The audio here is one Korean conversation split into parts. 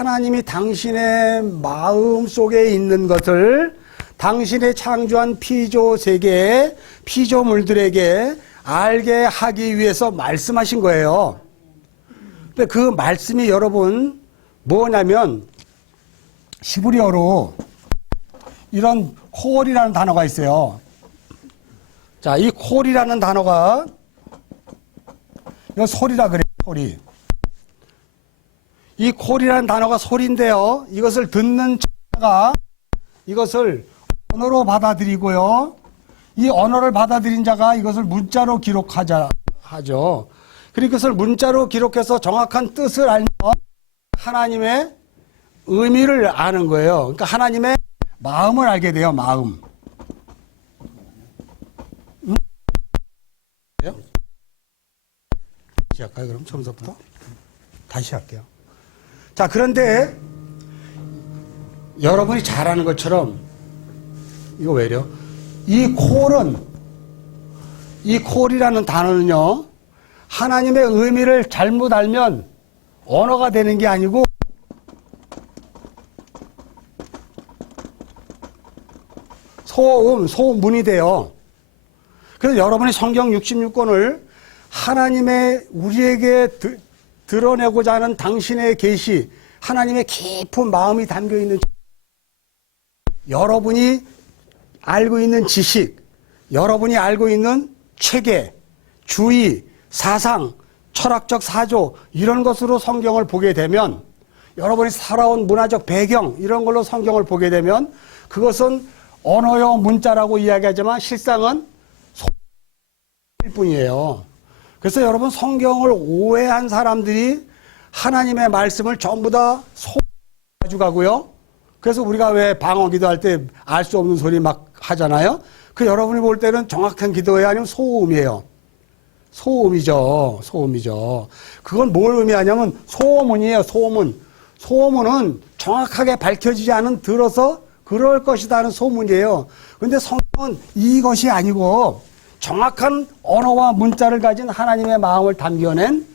하나님이 당신의 마음 속에 있는 것을 당신의 창조한 피조 세계의 피조물들에게 알게 하기 위해서 말씀하신 거예요. 근데 그 말씀이 여러분 뭐냐면 히브리어로 이런 콜이라는 단어가 있어요. 자, 이 콜이라는 단어가 이거 소리라 그래요. 소리. 이 콜이라는 단어가 소리인데요. 이것을 듣는 자가 이것을 언어로 받아들이고요. 이 언어를 받아들인 자가 이것을 문자로 기록하자 하죠. 그리고 이것을 문자로 기록해서 정확한 뜻을 알면 하나님의 의미를 아는 거예요. 그러니까 하나님의 마음을 알게 돼요. 마음. 다시 할까요? 그럼 처음부터 다시 할게요. 자, 그런데 여러분이 잘 아는 것처럼 이거 왜요? 이 콜이라는 단어는요, 하나님의 의미를 잘못 알면 언어가 되는 게 아니고 소문이 돼요. 그래서 여러분이 성경 66권을 하나님의 우리에게 드러내고자 하는 당신의 계시, 하나님의 깊은 마음이 담겨있는 여러분이 알고 있는 지식, 여러분이 알고 있는 체계, 주의, 사상, 철학적 사조 이런 것으로 성경을 보게 되면 여러분이 살아온 문화적 배경 이런 걸로 성경을 보게 되면 그것은 언어용 문자라고 이야기하지만 실상은 소리일 뿐이에요. 그래서 여러분 성경을 오해한 사람들이 하나님의 말씀을 전부 다 소리로 가져가고요. 그래서 우리가 왜 방언 기도할 때 알 수 없는 소리 막 하잖아요. 그 여러분이 볼 때는 정확한 기도예요? 아니면 소음이에요? 소음이죠. 그건 뭘 의미하냐면 소문이에요. 소문은 정확하게 밝혀지지 않은 들어서 그럴 것이다 하는 소문이에요. 그런데 성경은 이것이 아니고 정확한 언어와 문자를 가진 하나님의 마음을 담겨낸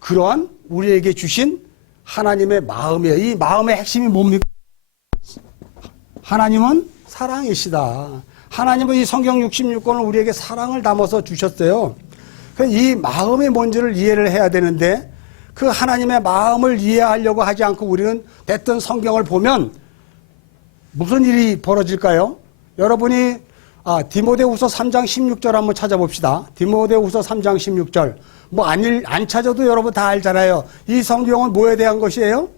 그러한 우리에게 주신 하나님의 마음이에요. 이 마음의 핵심이 뭡니까? 하나님은 사랑이시다. 하나님은 이 성경 66권을 우리에게 사랑을 담아서 주셨어요. 이 마음이 뭔지를 이해를 해야 되는데 그 하나님의 마음을 이해하려고 하지 않고 우리는 됐던 성경을 보면 무슨 일이 벌어질까요? 여러분이 디모데후서 3장 16절 한번 찾아봅시다. 디모데후서 3장 16절. 뭐 안 찾아도 여러분 다 알잖아요. 이 성경은 뭐에 대한 것이에요?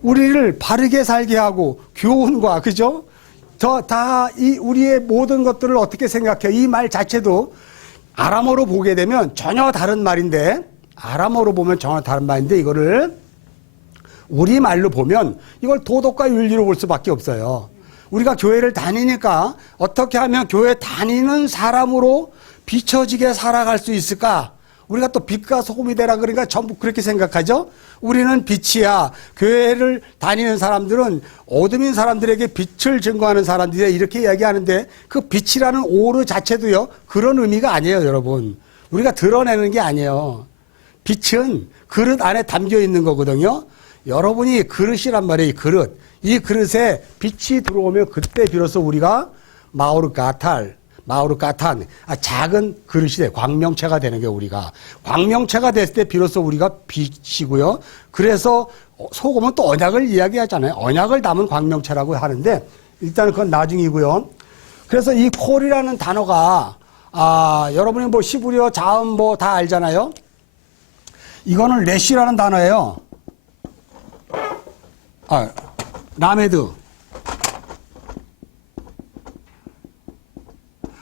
우리를 바르게 살게 하고 교훈과 그죠? 우리의 모든 것들을 어떻게 생각해요? 이 말 자체도 아람어로 보게 되면 전혀 다른 말인데 이거를 우리말로 보면 이걸 도덕과 윤리로 볼 수밖에 없어요. 우리가 교회를 다니니까 어떻게 하면 교회 다니는 사람으로 비춰지게 살아갈 수 있을까? 우리가 또 빛과 소금이 되라 그러니까 전부 그렇게 생각하죠. 우리는 빛이야. 교회를 다니는 사람들은 어둠인 사람들에게 빛을 증거하는 사람들이야 이렇게 이야기하는데 그 빛이라는 오르 자체도요 그런 의미가 아니에요. 여러분 우리가 드러내는 게 아니에요. 빛은 그릇 안에 담겨 있는 거거든요. 여러분이 그릇이란 말이에요. 이 그릇에 빛이 들어오면 그때 비로소 우리가 마오르카탄 작은 그릇이 돼 광명체가 되는 게 우리가 광명체가 됐을 때 비로소 우리가 빛이고요. 그래서 소금은 또 언약을 이야기하잖아요. 언약을 담은 광명체라고 하는데 일단은 그건 나중이고요. 그래서 이 콜이라는 단어가 여러분이 뭐 시브리어 자음 뭐 다 알잖아요. 이거는 레시라는 단어예요.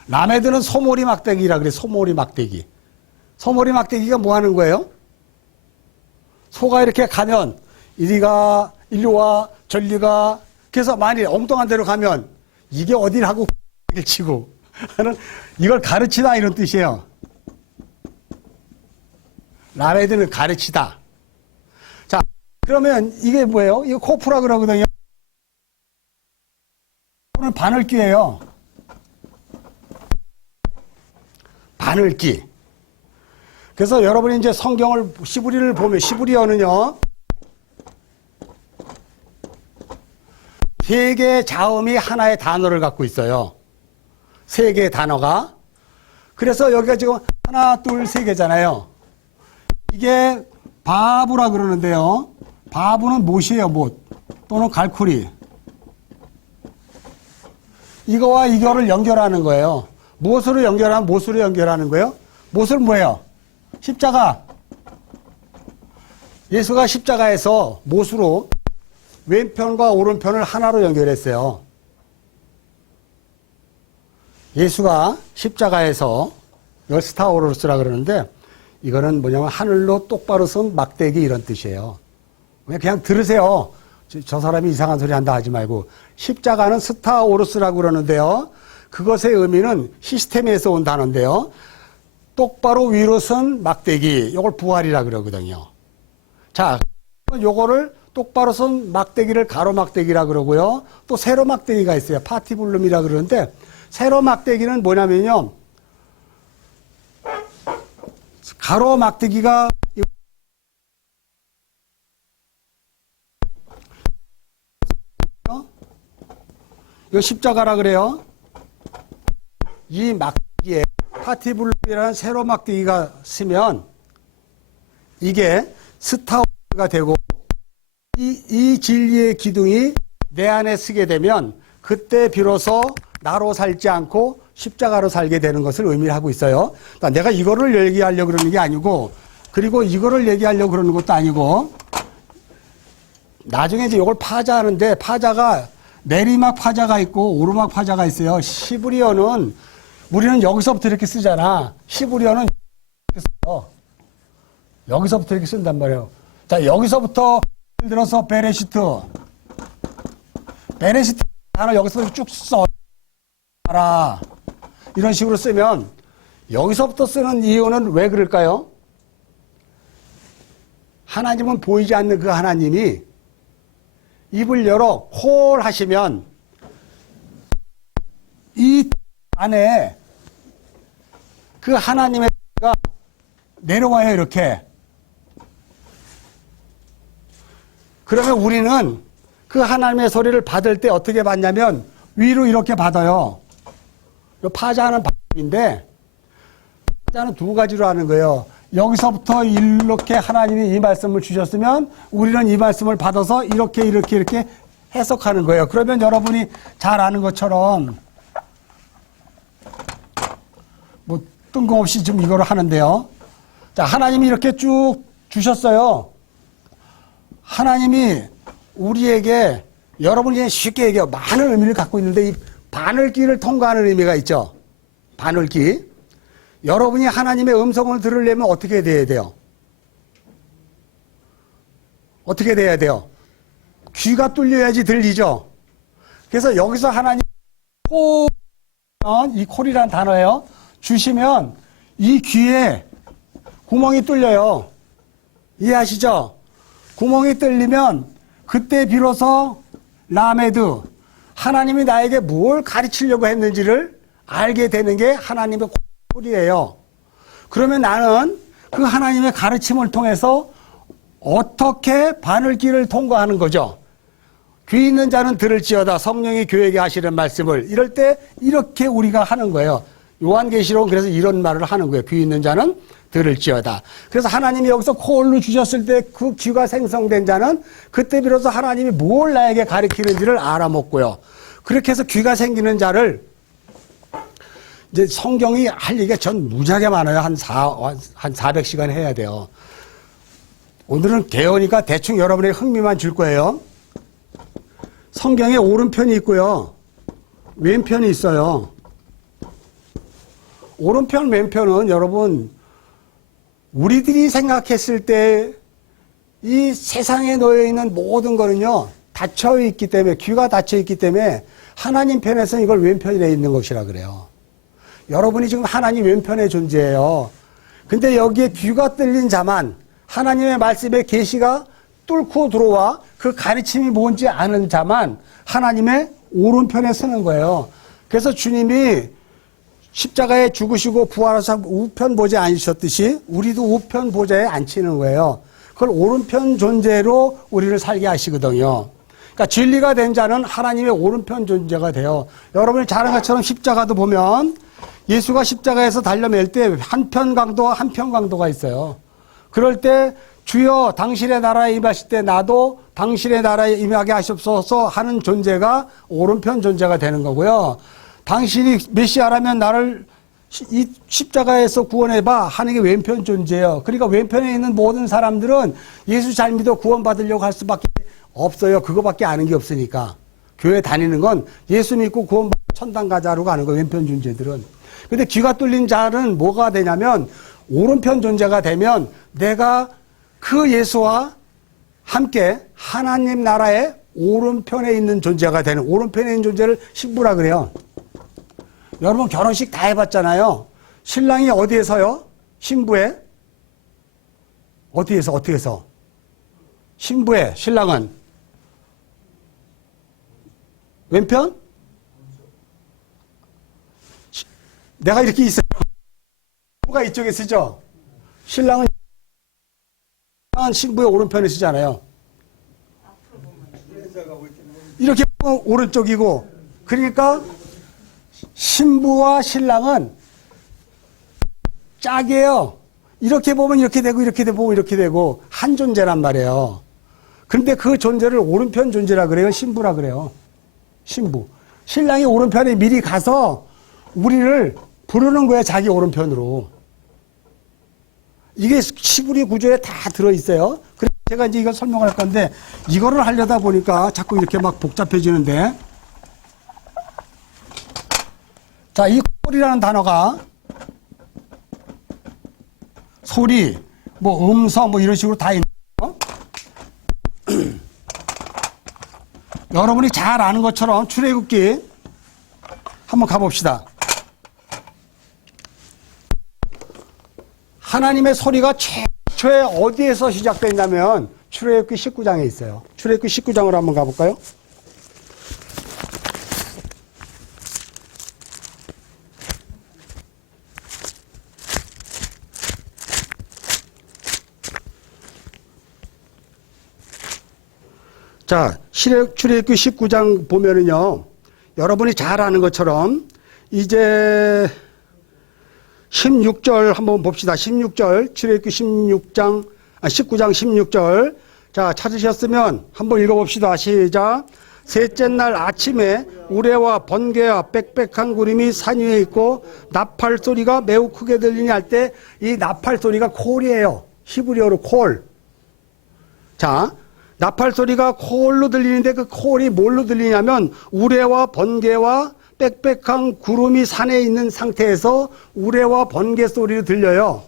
라메드는 소몰이 막대기라 그래. 소몰이 막대기가 뭐 하는 거예요? 소가 이렇게 가면 이리로 와 저리가 그래서 만일 엉뚱한 데로 가면 이게 어딜 하고 치고 하는 이걸 가르치다 이런 뜻이에요. 라메드는 가르치다. 자, 그러면 이게 뭐예요? 이거 코프라 그러거든요. 오늘 바늘귀예요. 바늘귀. 그래서 여러분이 이제 성경을 시브리어는요. 세 개의 자음이 하나의 단어를 갖고 있어요. 세 개의 단어가. 그래서 여기가 지금 하나, 둘, 세 개잖아요. 이게 바브라 그러는데요. 바브는 못이에요, 못. 또는 갈쿠리. 이거와 이거를 연결하는 거예요. 무엇으로 연결하면 무엇으로 연결하는 거예요? 무엇을 뭐예요? 십자가. 예수가 십자가에서 못으로 왼편과 오른편을 하나로 연결했어요. 예수가 십자가에서 이걸 스타오로스라 그러는데 이거는 뭐냐면 하늘로 똑바로 선 막대기 이런 뜻이에요. 그냥 들으세요. 저 사람이 이상한 소리 한다 하지 말고 십자가는 스타오로스라고 그러는데요. 그것의 의미는 시스템에서 온 단어인데요. 똑바로 위로 선 막대기, 이걸 부활이라 그러거든요. 자, 요거를 똑바로 선 막대기를 가로막대기라 그러고요. 또 세로막대기가 있어요. 파티블룸이라 그러는데 세로막대기는 뭐냐면요. 가로막대기가 이거 십자가라 그래요. 이 막대기에 파티블룸이라는 세로막대기가 쓰면 이게 스타워가 되고 이 진리의 기둥이 내 안에 쓰게 되면 그때 비로소 나로 살지 않고 십자가로 살게 되는 것을 의미하고 있어요. 그러니까 내가 이거를 얘기하려고 그러는 게 아니고 그리고 이거를 얘기하려고 그러는 것도 아니고 나중에 이제 이걸 파자하는데 파자가 내리막 파자가 있고 오르막 파자가 있어요. 시브리어는 우리는 여기서부터 이렇게 쓰잖아. 시브리어는 이렇게 써요. 여기서부터 이렇게 쓴단 말이에요. 자, 여기서부터 예를 들어서 베레시트 단어 여기서 쭉 써. 이런 식으로 쓰면 여기서부터 쓰는 이유는 왜 그럴까요? 하나님은 보이지 않는 그 하나님이 입을 열어 콜 하시면 이 안에 그 하나님의 가 내려와요, 이렇게. 그러면 우리는 그 하나님의 소리를 받을 때 어떻게 받냐면 위로 이렇게 받아요. 파자하는 방법인데 파자는 두 가지로 하는 거예요. 여기서부터 이렇게 하나님이 이 말씀을 주셨으면 우리는 이 말씀을 받아서 이렇게 해석하는 거예요. 그러면 여러분이 잘 아는 것처럼 뭐 뜬금없이 지금 이거를 하는데요. 자, 하나님이 이렇게 쭉 주셨어요. 하나님이 우리에게 여러분이 쉽게 얘기해요. 많은 의미를 갖고 있는데 이 바늘길을 통과하는 의미가 있죠. 바늘길. 여러분이 하나님의 음성을 들으려면 어떻게 돼야 돼요? 어떻게 돼야 돼요? 귀가 뚫려야지 들리죠. 그래서 여기서 하나님 이 콜이라는 단어예요. 주시면 이 귀에 구멍이 뚫려요. 이해하시죠? 구멍이 뚫리면 그때 비로소 라메드 하나님이 나에게 뭘 가르치려고 했는지를 알게 되는 게 하나님의 콜이에요. 그러면 나는 그 하나님의 가르침을 통해서 어떻게 바늘길을 통과하는 거죠. 귀 있는 자는 들을지어다 성령이 교회에게 하시는 말씀을 이럴 때 이렇게 우리가 하는 거예요. 요한계시록은 그래서 이런 말을 하는 거예요. 귀 있는 자는 들을지어다. 그래서 하나님이 여기서 콜로 주셨을 때 그 귀가 생성된 자는 그때 비로소 하나님이 뭘 나에게 가르치는지를 알아먹고요. 그렇게 해서 귀가 생기는 자를 이제 성경이 할 얘기가 전 무지하게 많아요. 한 400시간 해야 돼요. 오늘은 개어니까 대충 여러분에게 흥미만 줄 거예요. 성경에 오른편이 있고요. 왼편이 있어요. 오른편, 왼편은 여러분 우리들이 생각했을 때 이 세상에 놓여 있는 모든 거는요 닫혀 있기 때문에 귀가 닫혀 있기 때문에 하나님 편에서는 이걸 왼편에 돼 있는 것이라 그래요. 여러분이 지금 하나님 왼편에 존재해요. 근데 여기에 귀가 뚫린 자만 하나님의 말씀의 계시가 뚫고 들어와 그 가르침이 뭔지 아는 자만 하나님의 오른편에 서는 거예요. 그래서 주님이 십자가에 죽으시고 부활하셔서 우편 보좌에 앉으셨듯이 우리도 우편 보좌에 앉히는 거예요. 그걸 오른편 존재로 우리를 살게 하시거든요. 그러니까 진리가 된 자는 하나님의 오른편 존재가 돼요. 여러분이 잘 아는 것처럼 십자가도 보면 예수가 십자가에서 달려맬 때 한편 강도와 한편 강도가 있어요. 그럴 때 주여 당신의 나라에 임하실 때 나도 당신의 나라에 임하게 하시옵소서 하는 존재가 오른편 존재가 되는 거고요. 당신이 메시아라면 나를 이 십자가에서 구원해봐 하는 게 왼편 존재예요. 그러니까 왼편에 있는 모든 사람들은 예수 잘 믿어 구원받으려고 할 수밖에 없어요. 그거밖에 아는 게 없으니까. 교회 다니는 건 예수 믿고 구원받고 천당 가자로 가는 거예요. 왼편 존재들은. 근데 귀가 뚫린 자는 뭐가 되냐면 오른편 존재가 되면 내가 그 예수와 함께 하나님 나라의 오른편에 있는 존재가 되는, 오른편에 있는 존재를 신부라 그래요. 여러분 결혼식 다 해봤잖아요. 신랑이 어디에 서요? 신부에? 어디에서? 어떻게 서? 신부에, 신랑은? 왼편? 내가 이렇게 있어요. 신부가 이쪽에 쓰죠? 신랑은 신부의 오른편에 쓰잖아요. 이렇게 보면 오른쪽이고, 그러니까 신부와 신랑은 짝이에요. 이렇게 보면 이렇게 되고, 이렇게 보면 이렇게 되고, 한 존재란 말이에요. 그런데 그 존재를 오른편 존재라 그래요. 신부라 그래요. 신부. 신랑이 오른편에 미리 가서 우리를 부르는 거예요. 자기 오른편으로. 이게 시부리 구조에 다 들어있어요. 그래서 제가 이제 이걸 설명할 건데, 이거를 하려다 보니까 자꾸 이렇게 막 복잡해지는데, 자, 이 콜이라는 단어가 소리, 뭐 음성, 뭐 이런 식으로 다 있는 거. 여러분이 잘 아는 것처럼 출애굽기 한번 가봅시다. 하나님의 소리가 최초에 어디에서 시작됐냐면 출애굽기 19장에 있어요. 출애굽기 19장으로 한번 가볼까요? 자, 출애굽기 19장 보면은요, 여러분이 잘 아는 것처럼 이제 16절 한번 봅시다. 16절, 출애굽기 19장 16절. 자, 찾으셨으면 한번 읽어봅시다. 시작. 셋째 날 아침에 우레와 번개와 빽빽한 구름이 산 위에 있고 나팔 소리가 매우 크게 들리니 할 때 이 나팔 소리가 콜이에요. 히브리어로 콜. 자, 나팔 소리가 콜로 들리는데 그 콜이 뭘로 들리냐면 우레와 번개와 빽빽한 구름이 산에 있는 상태에서 우레와 번개 소리로 들려요.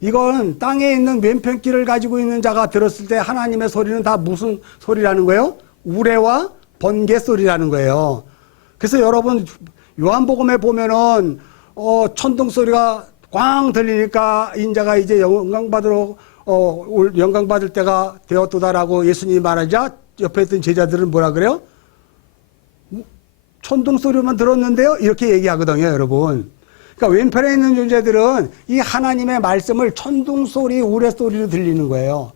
이건 땅에 있는 왼편귀를 가지고 있는 자가 들었을 때 하나님의 소리는 다 무슨 소리라는 거예요? 우레와 번개 소리라는 거예요. 그래서 여러분 요한복음에 보면은 천둥 소리가 꽝 들리니까 인자가 이제 영광 받을 때가 되었도다라고 예수님이 말하자 옆에 있던 제자들은 뭐라 그래요? 천둥 소리만 들었는데요? 이렇게 얘기하거든요, 여러분. 그러니까 왼편에 있는 존재들은 이 하나님의 말씀을 천둥 소리, 우레 소리로 들리는 거예요.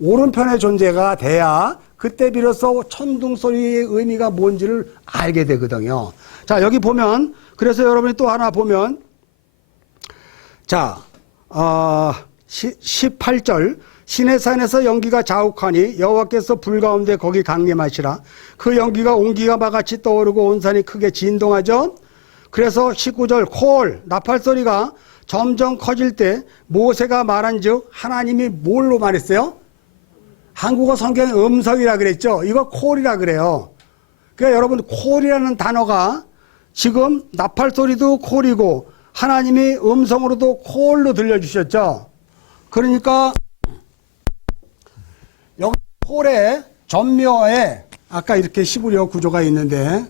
오른편의 존재가 돼야 그때 비로소 천둥 소리의 의미가 뭔지를 알게 되거든요. 자, 여기 보면, 그래서 여러분이 또 하나 보면, 자, 18절. 시내산에서 연기가 자욱하니 여호와께서 불 가운데 거기 강림하시라. 그 연기가 온기가 마같이 떠오르고 온 산이 크게 진동하죠. 그래서 19절 콜 나팔 소리가 점점 커질 때 모세가 말한즉 하나님이 뭘로 말했어요? 한국어 성경에 음성이라 그랬죠. 이거 콜이라 그래요. 그러니까 여러분 콜이라는 단어가 지금 나팔 소리도 콜이고 하나님이 음성으로도 콜로 들려주셨죠. 그러니까 여기 콜의 전묘에 아까 이렇게 히브리어 구조가 있는데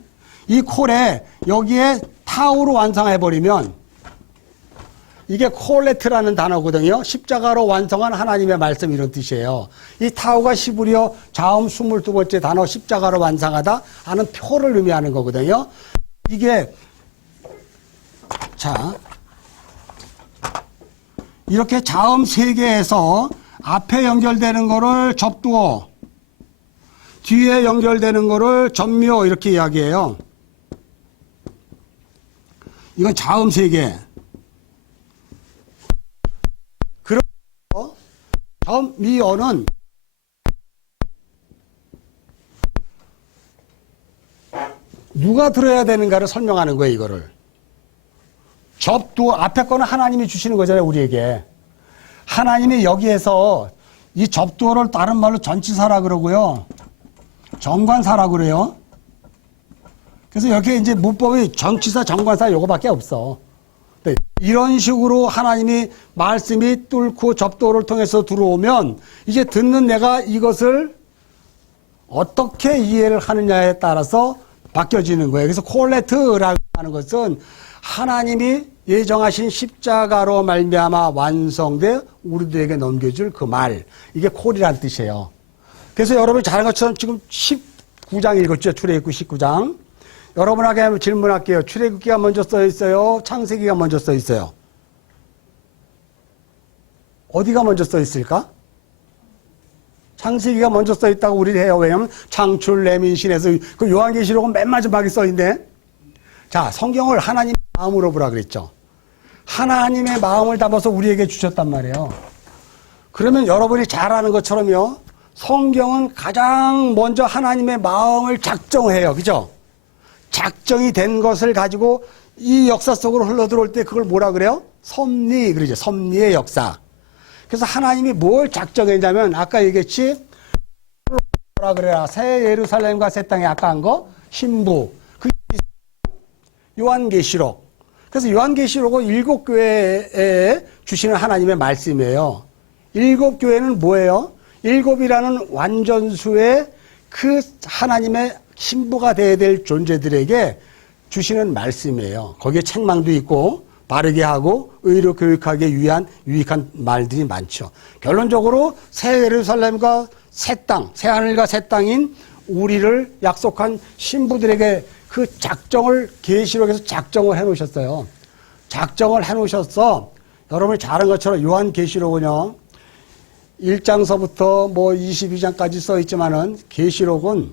이 콜에 여기에 타우로 완성해버리면 이게 콜레트라는 단어거든요. 십자가로 완성한 하나님의 말씀 이런 뜻이에요. 이 타우가 히브리어 자음 22번째 단어 십자가로 완성하다 하는 표를 의미하는 거거든요. 이게 자 이렇게 자음 3개에서 앞에 연결되는 거를 접두어 뒤에 연결되는 거를 전묘 이렇게 이야기해요. 이건 자음 세계. 그래서 전미어는 누가 들어야 되는가를 설명하는 거예요, 이거를. 접두, 앞에 거는 하나님이 주시는 거잖아요, 우리에게. 하나님이 여기에서 이 접두어를 다른 말로 전치사라 그러고요. 정관사라 그래요. 그래서 여기에 이제 문법이 전치사, 정관사 요거밖에 없어. 이런 식으로 하나님이 말씀이 뚫고 접두어를 통해서 들어오면 이제 듣는 내가 이것을 어떻게 이해를 하느냐에 따라서 바뀌어지는 거예요. 그래서 콜레트라고 하는 것은 하나님이 예정하신 십자가로 말미암아 완성돼 우리들에게 넘겨줄 그 말. 이게 콜이라는 뜻이에요. 그래서 여러분이 잘한 것처럼 지금 19장 읽었죠. 출애굽기 19장. 여러분에게 한번 질문할게요. 출애굽기가 먼저 써 있어요? 창세기가 먼저 써 있어요? 어디가 먼저 써 있을까? 창세기가 먼저 써 있다고 우리 해요. 왜냐하면 창출, 레민신에서 그 요한계시록은 맨 마지막에 써 있는데, 자, 성경을 하나님의 마음으로 보라 그랬죠. 하나님의 마음을 담아서 우리에게 주셨단 말이에요. 그러면 여러분이 잘 아는 것처럼요, 성경은 가장 먼저 하나님의 마음을 작정해요. 그죠? 작정이 된 것을 가지고 이 역사 속으로 흘러들어올 때 그걸 뭐라 그래요? 섭리, 그러죠. 섭리의 역사. 그래서 하나님이 뭘 작정했냐면, 아까 얘기했지? 뭐라 그래야? 새 예루살렘과 새 땅에 아까 한 거? 신부. 그 요한계시록. 그래서 요한계시록은 7교회에 주시는 하나님의 말씀이에요. 7교회는 뭐예요? 7이라는 완전수의 그 하나님의 신부가 되어야 될 존재들에게 주시는 말씀이에요. 거기에 책망도 있고 바르게 하고 의로 교육하기에 유익한 말들이 많죠. 결론적으로 새 예루살렘과 새 땅, 새 하늘과 새 땅인 우리를 약속한 신부들에게 그 작정을 계시록에서 작정을 해놓으셨어요. 작정을 해놓으셔서 여러분이 잘한 것처럼 요한계시록은요, 1장서부터 뭐 22장까지 써 있지만은 계시록은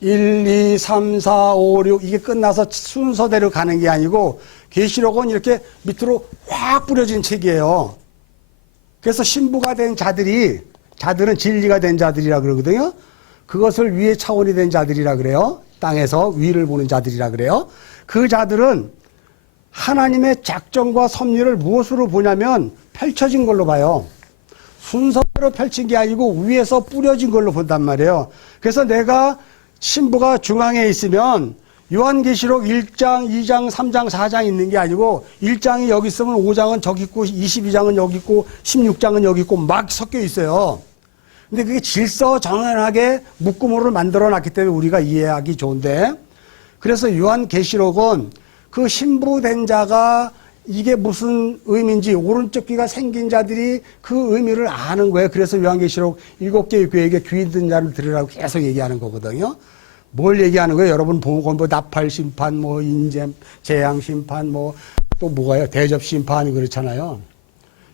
1, 2, 3, 4, 5, 6 이게 끝나서 순서대로 가는 게 아니고 계시록은 이렇게 밑으로 확 뿌려진 책이에요. 그래서 신부가 된 자들은 진리가 된 자들이라 그러거든요. 그것을 위의 차원이 된 자들이라 그래요. 땅에서 위를 보는 자들이라 그래요. 그 자들은 하나님의 작정과 섭리를 무엇으로 보냐면 펼쳐진 걸로 봐요. 순서대로 펼친 게 아니고 위에서 뿌려진 걸로 본단 말이에요. 그래서 내가 신부가 중앙에 있으면 요한계시록 1장, 2장, 3장, 4장 있는 게 아니고 1장이 여기 있으면 5장은 저기 있고 22장은 여기 있고 16장은 여기 있고 막 섞여 있어요. 근데 그게 질서정연하게 묶음으로 만들어 놨기 때문에 우리가 이해하기 좋은데, 그래서 요한계시록은 그 신부된 자가 이게 무슨 의미인지 오른쪽 귀가 생긴 자들이 그 의미를 아는 거예요. 그래서 요한계시록 7개의 교회에게 귀 있는 자를 들으라고 계속 얘기하는 거거든요. 뭘 얘기하는 거예요? 여러분 보면 뭐 나팔 심판, 뭐 인재, 재앙 심판, 뭐 또 뭐가요? 대접 심판 그렇잖아요.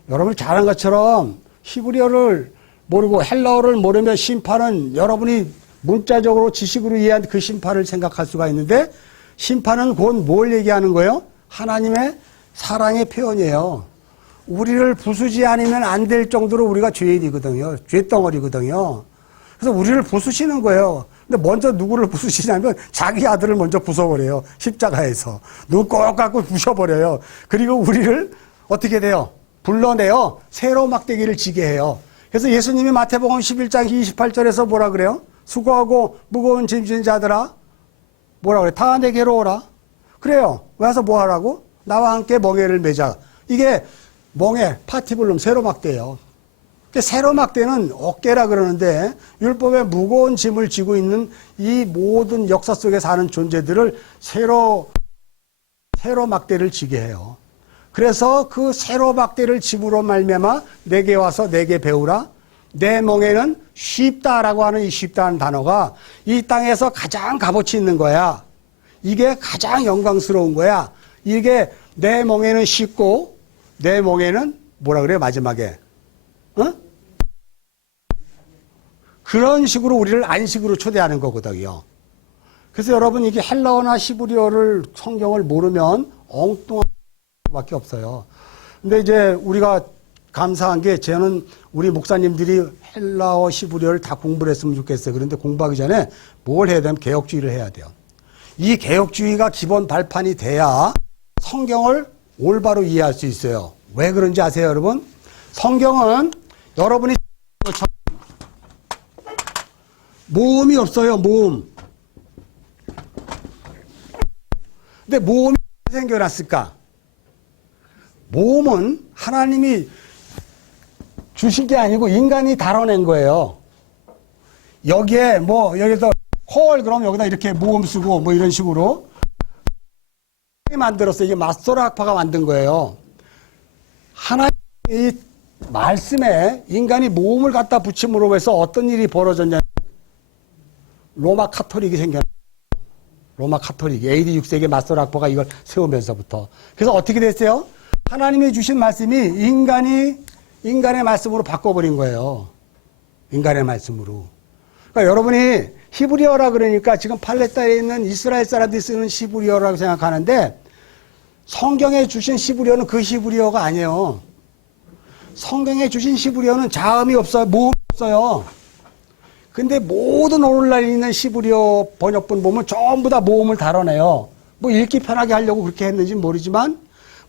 여러분 잘한 것처럼 히브리어를 모르고 헬라어를 모르면 심판은 여러분이 문자적으로 지식으로 이해한 그 심판을 생각할 수가 있는데, 심판은 곧 뭘 얘기하는 거예요? 하나님의 사랑의 표현이에요. 우리를 부수지 않으면 안 될 정도로 우리가 죄인이거든요. 죄덩어리거든요. 그래서 우리를 부수시는 거예요. 근데 먼저 누구를 부수시냐면 자기 아들을 먼저 부숴버려요. 십자가에서. 눈 꼭 감고 부셔버려요. 그리고 우리를 어떻게 돼요? 불러내요. 새로 막대기를 지게 해요. 그래서 예수님이 마태복음 11장 28절에서 뭐라 그래요? 수고하고 무거운 짐진 자들아, 뭐라 그래? 다 내게로 오라. 그래요. 와서 뭐 하라고? 나와 함께 멍에를 매자. 이게 멍에, 파티블룸, 세로막대예요. 세로막대는 어깨라 그러는데 율법의 무거운 짐을 지고 있는 이 모든 역사 속에 사는 존재들을 세로막대를 지게 해요. 그래서 그 세로막대를 짐으로 말미암아 내게 와서 내게 배우라. 내 멍에는 쉽다라고 하는 이 쉽다는 단어가 이 땅에서 가장 값어치 있는 거야. 이게 가장 영광스러운 거야. 이게 내 멍에는 쉽고 내 멍에는 뭐라 그래요? 마지막에. 어? 그런 식으로 우리를 안식으로 초대하는 거거든요. 그래서 여러분 이게 헬라어나 히브리어를 성경을 모르면 엉뚱한 밖에 없어요. 근데 이제 우리가 감사한 게 저는 우리 목사님들이 헬라어 히브리어를 다 공부를 했으면 좋겠어요. 그런데 공부하기 전에 뭘 해야 되면 개혁주의를 해야 돼요. 이 개혁주의가 기본 발판이 돼야 성경을 올바로 이해할 수 있어요. 왜 그런지 아세요, 여러분? 성경은 여러분이 모음이 없어요, 모음. 근데 모음이 왜 생겨났을까? 모음은 하나님이 주신 게 아니고 인간이 다뤄낸 거예요. 여기에 여기서 콜 그럼 여기다 이렇게 모음 쓰고 뭐 이런 식으로 만들었어요. 이게 마스터라 학파가 만든 거예요. 하나님의 말씀에 인간이 모음을 갖다 붙임으로 해서 어떤 일이 벌어졌냐? 로마 카톨릭이 생겼어요. 로마 카톨릭 AD 6세기 마스터라 학파가 이걸 세우면서부터. 그래서 어떻게 됐어요? 하나님이 주신 말씀이 인간의 말씀으로 바꿔버린 거예요. 인간의 말씀으로. 그러니까 여러분이 히브리어라 그러니까 지금 팔레스타인에 있는 이스라엘 사람들이 쓰는 히브리어라고 생각하는데 성경에 주신 히브리어는 그 히브리어가 아니에요. 성경에 주신 히브리어는 자음이 없어요. 모음이 없어요. 근데 모든 오늘날 있는 히브리어 번역본 보면 전부 다 모음을 다뤄내요. 뭐 읽기 편하게 하려고 그렇게 했는지 모르지만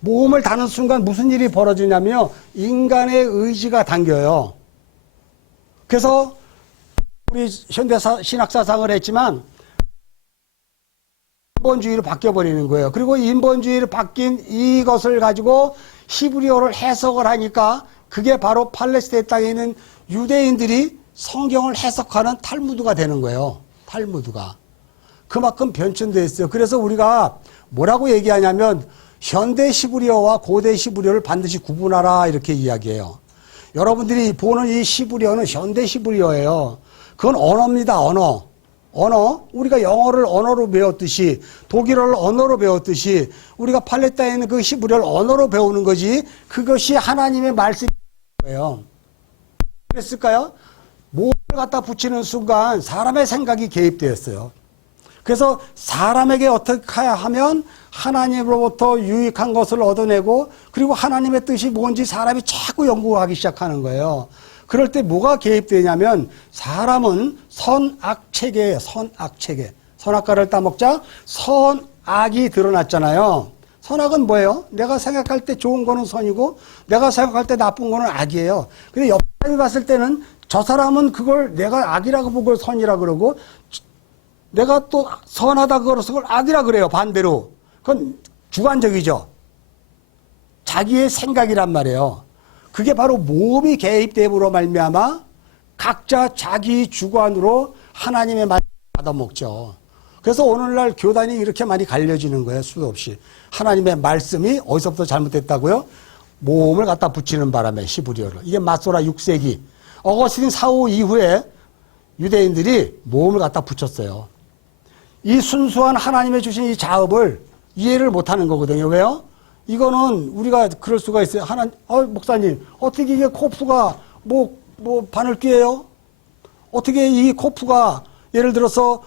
모음을 다는 순간 무슨 일이 벌어지냐면요. 인간의 의지가 당겨요. 그래서 우리 현대 신학사상을 했지만 인본주의로 바뀌어버리는 거예요. 그리고 인본주의로 바뀐 이것을 가지고 히브리어를 해석을 하니까 그게 바로 팔레스타인 땅에 있는 유대인들이 성경을 해석하는 탈무드가 되는 거예요. 탈무드가. 그만큼 변천되어 있어요. 그래서 우리가 뭐라고 얘기하냐면 현대 히브리어와 고대 히브리어를 반드시 구분하라 이렇게 이야기해요. 여러분들이 보는 이 히브리어는 현대 히브리어예요. 그건 언어입니다. 언어. 우리가 영어를 언어로 배웠듯이 독일어를 언어로 배웠듯이 우리가 팔레스타인에 있는 그 히브리어를 언어로 배우는 거지 그것이 하나님의 말씀이에요. 그랬을까요? 뭐를 갖다 붙이는 순간 사람의 생각이 개입되었어요. 그래서 사람에게 어떻게 하면 하나님으로부터 유익한 것을 얻어내고 그리고 하나님의 뜻이 뭔지 사람이 자꾸 연구하기 시작하는 거예요. 그럴 때 뭐가 개입되냐면 사람은 선악체계예요. 선악체계. 선악과를 따먹자 선악이 드러났잖아요. 선악은 뭐예요? 내가 생각할 때 좋은 거는 선이고 내가 생각할 때 나쁜 거는 악이에요. 근데 옆 사람이 봤을 때는 저 사람은 그걸 내가 악이라고 보고 선이라고 그러고 내가 또 선하다 그래서 그걸 악이라 그래요. 반대로. 그건 주관적이죠. 자기의 생각이란 말이에요. 그게 바로 모음이 개입됨으로 말미암아 각자 자기 주관으로 하나님의 말씀을 받아먹죠. 그래서 오늘날 교단이 이렇게 많이 갈려지는 거예요. 수도 없이. 하나님의 말씀이 어디서부터 잘못됐다고요? 모음을 갖다 붙이는 바람에 히브리어를. 이게 마소라 6세기. 어거스틴 사후 이후에 유대인들이 모음을 갖다 붙였어요. 이 순수한 하나님의 주신 이 자업을 이해를 못하는 거거든요. 왜요? 이거는 우리가 그럴 수가 있어요. 목사님, 어떻게 이게 코프가 바늘 뀌어요? 어떻게 이 코프가 예를 들어서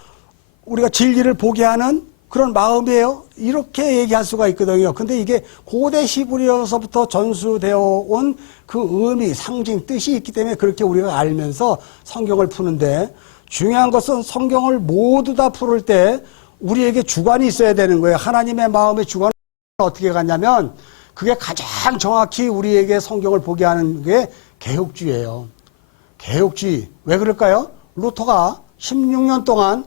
우리가 진리를 보게 하는 그런 마음이에요? 이렇게 얘기할 수가 있거든요. 근데 이게 고대 히브리어서부터 전수되어 온 그 의미, 상징, 뜻이 있기 때문에 그렇게 우리가 알면서 성경을 푸는데 중요한 것은 성경을 모두 다 풀을 때 우리에게 주관이 있어야 되는 거예요. 하나님의 마음의 주관을 어떻게 갔냐면 그게 가장 정확히 우리에게 성경을 보게 하는 게 개혁주의예요. 개혁주의. 왜 그럴까요? 루터가 16년 동안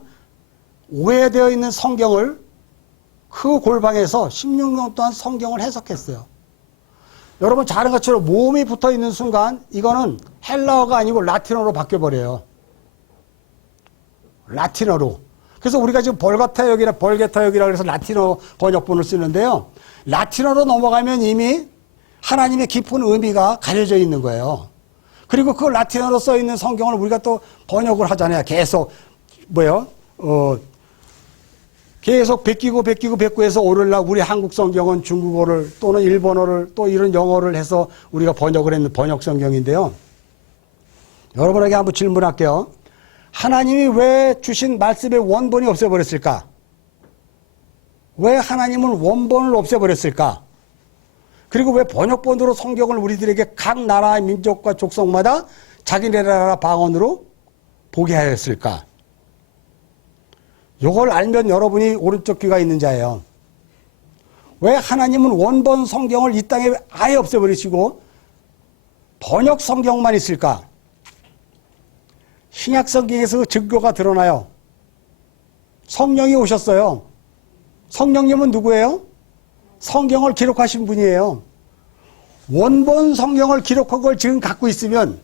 오해되어 있는 성경을 그 골방에서 16년 동안 성경을 해석했어요. 여러분 잘 아는 것처럼 모음이 붙어 있는 순간 이거는 헬라어가 아니고 라틴어로 바뀌어버려요. 라틴어로. 그래서 우리가 지금 벌게타역이라 그래서 라틴어 번역본을 쓰는데요. 라틴어로 넘어가면 이미 하나님의 깊은 의미가 가려져 있는 거예요. 그리고 그 라틴어로 써 있는 성경을 우리가 또 번역을 하잖아요. 계속 계속 베끼고 오늘날 우리 한국 성경은 중국어를 또는 일본어를 또 이런 영어를 해서 우리가 번역을 했는 번역 성경인데요. 여러분에게 한번 질문할게요. 하나님이 왜 주신 말씀의 원본이 없애버렸을까? 왜 하나님은 원본을 없애버렸을까? 그리고 왜 번역본으로 성경을 우리들에게 각 나라의 민족과 족속마다 자기네 나라 방언으로 보게 하였을까? 이걸 알면 여러분이 오른쪽 귀가 있는 자예요. 왜 하나님은 원본 성경을 이 땅에 아예 없애버리시고 번역 성경만 있을까? 신약 성경에서 증거가 드러나요. 성령이 오셨어요. 성령님은 누구예요? 성경을 기록하신 분이에요. 원본 성경을 기록한 걸 지금 갖고 있으면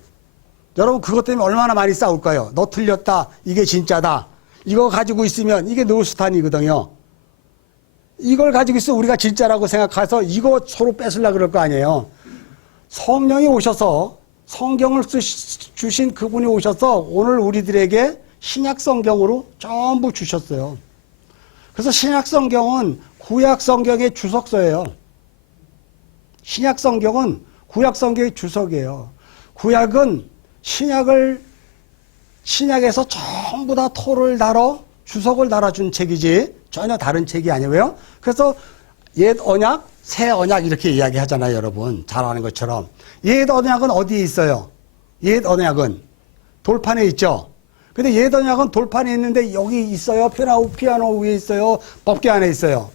여러분 그것 때문에 얼마나 많이 싸울까요? 너 틀렸다. 이게 진짜다. 이거 가지고 있으면 이게 노스탄이거든요. 이걸 가지고 있으면 우리가 진짜라고 생각해서 이거 서로 뺏으려고 그럴 거 아니에요. 성령이 오셔서 성경을 주신 그분이 오셔서 오늘 우리들에게 신약 성경으로 전부 주셨어요. 그래서 신약 성경은 구약 성경의 주석서예요. 신약 성경은 구약 성경의 주석이에요. 구약은 신약에서 전부 다 토를 달아 주석을 달아준 책이지 전혀 다른 책이 아니에요. 그래서 옛 언약, 새 언약 이렇게 이야기하잖아요, 여러분. 잘 아는 것처럼. 옛 언약은 어디에 있어요? 옛 언약은 돌판에 있죠. 근데 옛 언약은 돌판에 있는데 여기 있어요. 피아노 위에 있어요. 법궤 안에 있어요.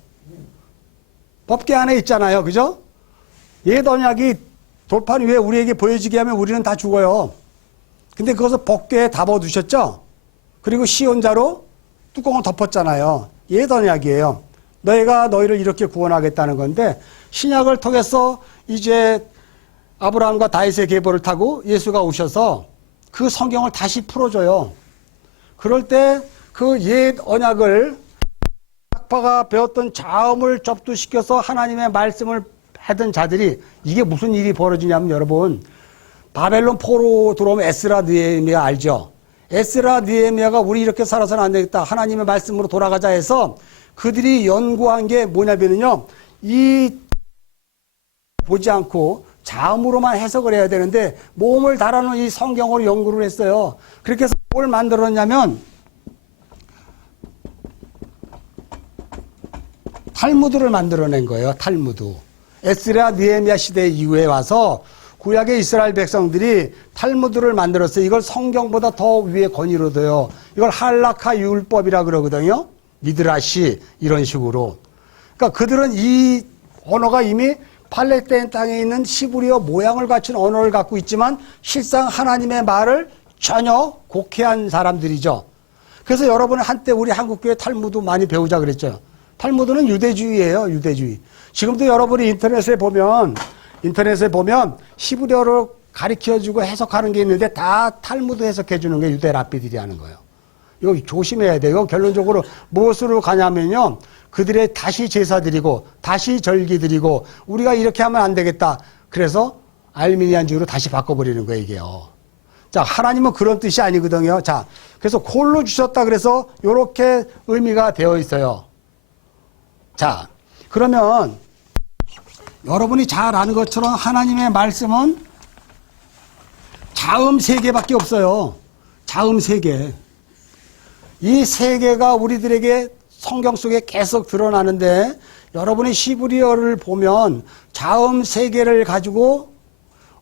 법궤 안에 있잖아요. 그죠? 옛 언약이 돌판 위에 우리에게 보여지게 하면 우리는 다 죽어요. 근데 그것을 법궤에 담아두셨죠? 그리고 시온자로 뚜껑을 덮었잖아요. 옛 언약이에요. 너희가 너희를 이렇게 구원하겠다는 건데 신약을 통해서 이제 아브라함과 다윗의 계보를 타고 예수가 오셔서 그 성경을 다시 풀어줘요. 그럴 때 그 옛 언약을 학파가 배웠던 자음을 접두시켜서 하나님의 말씀을 하던 자들이 이게 무슨 일이 벌어지냐면 여러분 바벨론 포로 들어오면 에스라 느헤미야 알죠? 에스라 느헤미야가 우리 이렇게 살아서는 안 되겠다. 하나님의 말씀으로 돌아가자 해서 그들이 연구한 게 뭐냐면요. 이 보지 않고 자음으로만 해석을 해야 되는데 몸을 달아놓은 이 성경으로 연구를 했어요. 그렇게 해서 뭘 만들었냐면 탈무드를 만들어낸 거예요. 탈무드. 에스라 느헤미야 시대 이후에 와서 구약의 이스라엘 백성들이 탈무드를 만들었어요. 이걸 성경보다 더 위에 권위로 둬요. 이걸 할라카 율법이라 그러거든요. 미드라시 이런 식으로. 그러니까 그들은 이 언어가 이미 팔레스타인 땅에 있는 시브리어 모양을 갖춘 언어를 갖고 있지만 실상 하나님의 말을 전혀 곡해한 사람들이죠. 그래서 여러분 한때 우리 한국교회 탈무드 많이 배우자 그랬죠. 탈무드는 유대주의예요. 유대주의. 지금도 여러분이 인터넷에 보면 시브리어로 가르쳐주고 해석하는 게 있는데 다 탈무드 해석해주는 게 유대 랍비들이 하는 거예요. 이거 조심해야 돼요. 결론적으로 무엇으로 가냐면요. 그들의 다시 제사 드리고 다시 절기 드리고 우리가 이렇게 하면 안 되겠다. 그래서 알미니안주의로 다시 바꿔버리는 거예요. 이게요. 자, 하나님은 그런 뜻이 아니거든요. 자, 그래서 콜로 주셨다 그래서 이렇게 의미가 되어 있어요. 자, 그러면 여러분이 잘 아는 것처럼 하나님의 말씀은 자음 3개밖에 없어요. 자음 3개. 이 3개가 우리들에게 성경 속에 계속 드러나는데 여러분이 시브리어를 보면 자음 3개를 가지고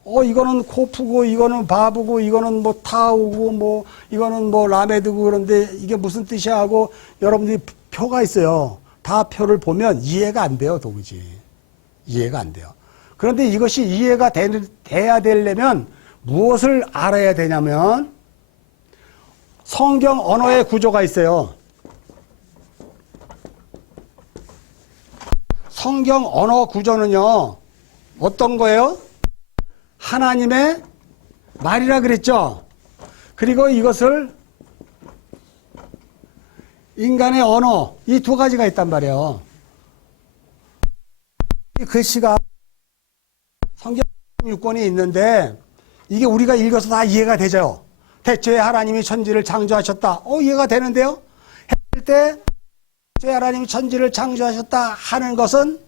이거는 코프고 이거는 바브고 이거는 뭐 타우고 뭐 이거는 뭐 라메드고 그런데 이게 무슨 뜻이야 하고 여러분들이 표가 있어요. 다 표를 보면 이해가 안 돼요. 도무지. 이해가 안 돼요. 그런데 이것이 이해가 돼야 되려면 무엇을 알아야 되냐면 성경 언어의 구조가 있어요. 성경 언어 구조는요. 어떤 거예요? 하나님의 말이라 그랬죠. 그리고 이것을 인간의 언어 이 2가지가 있단 말이에요. 이 글씨가 성경 6권이 있는데 이게 우리가 읽어서 다 이해가 되죠. 대초에 하나님이 천지를 창조하셨다. 이해가 되는데요. 했을 때 대초에 하나님이 천지를 창조하셨다 하는 것은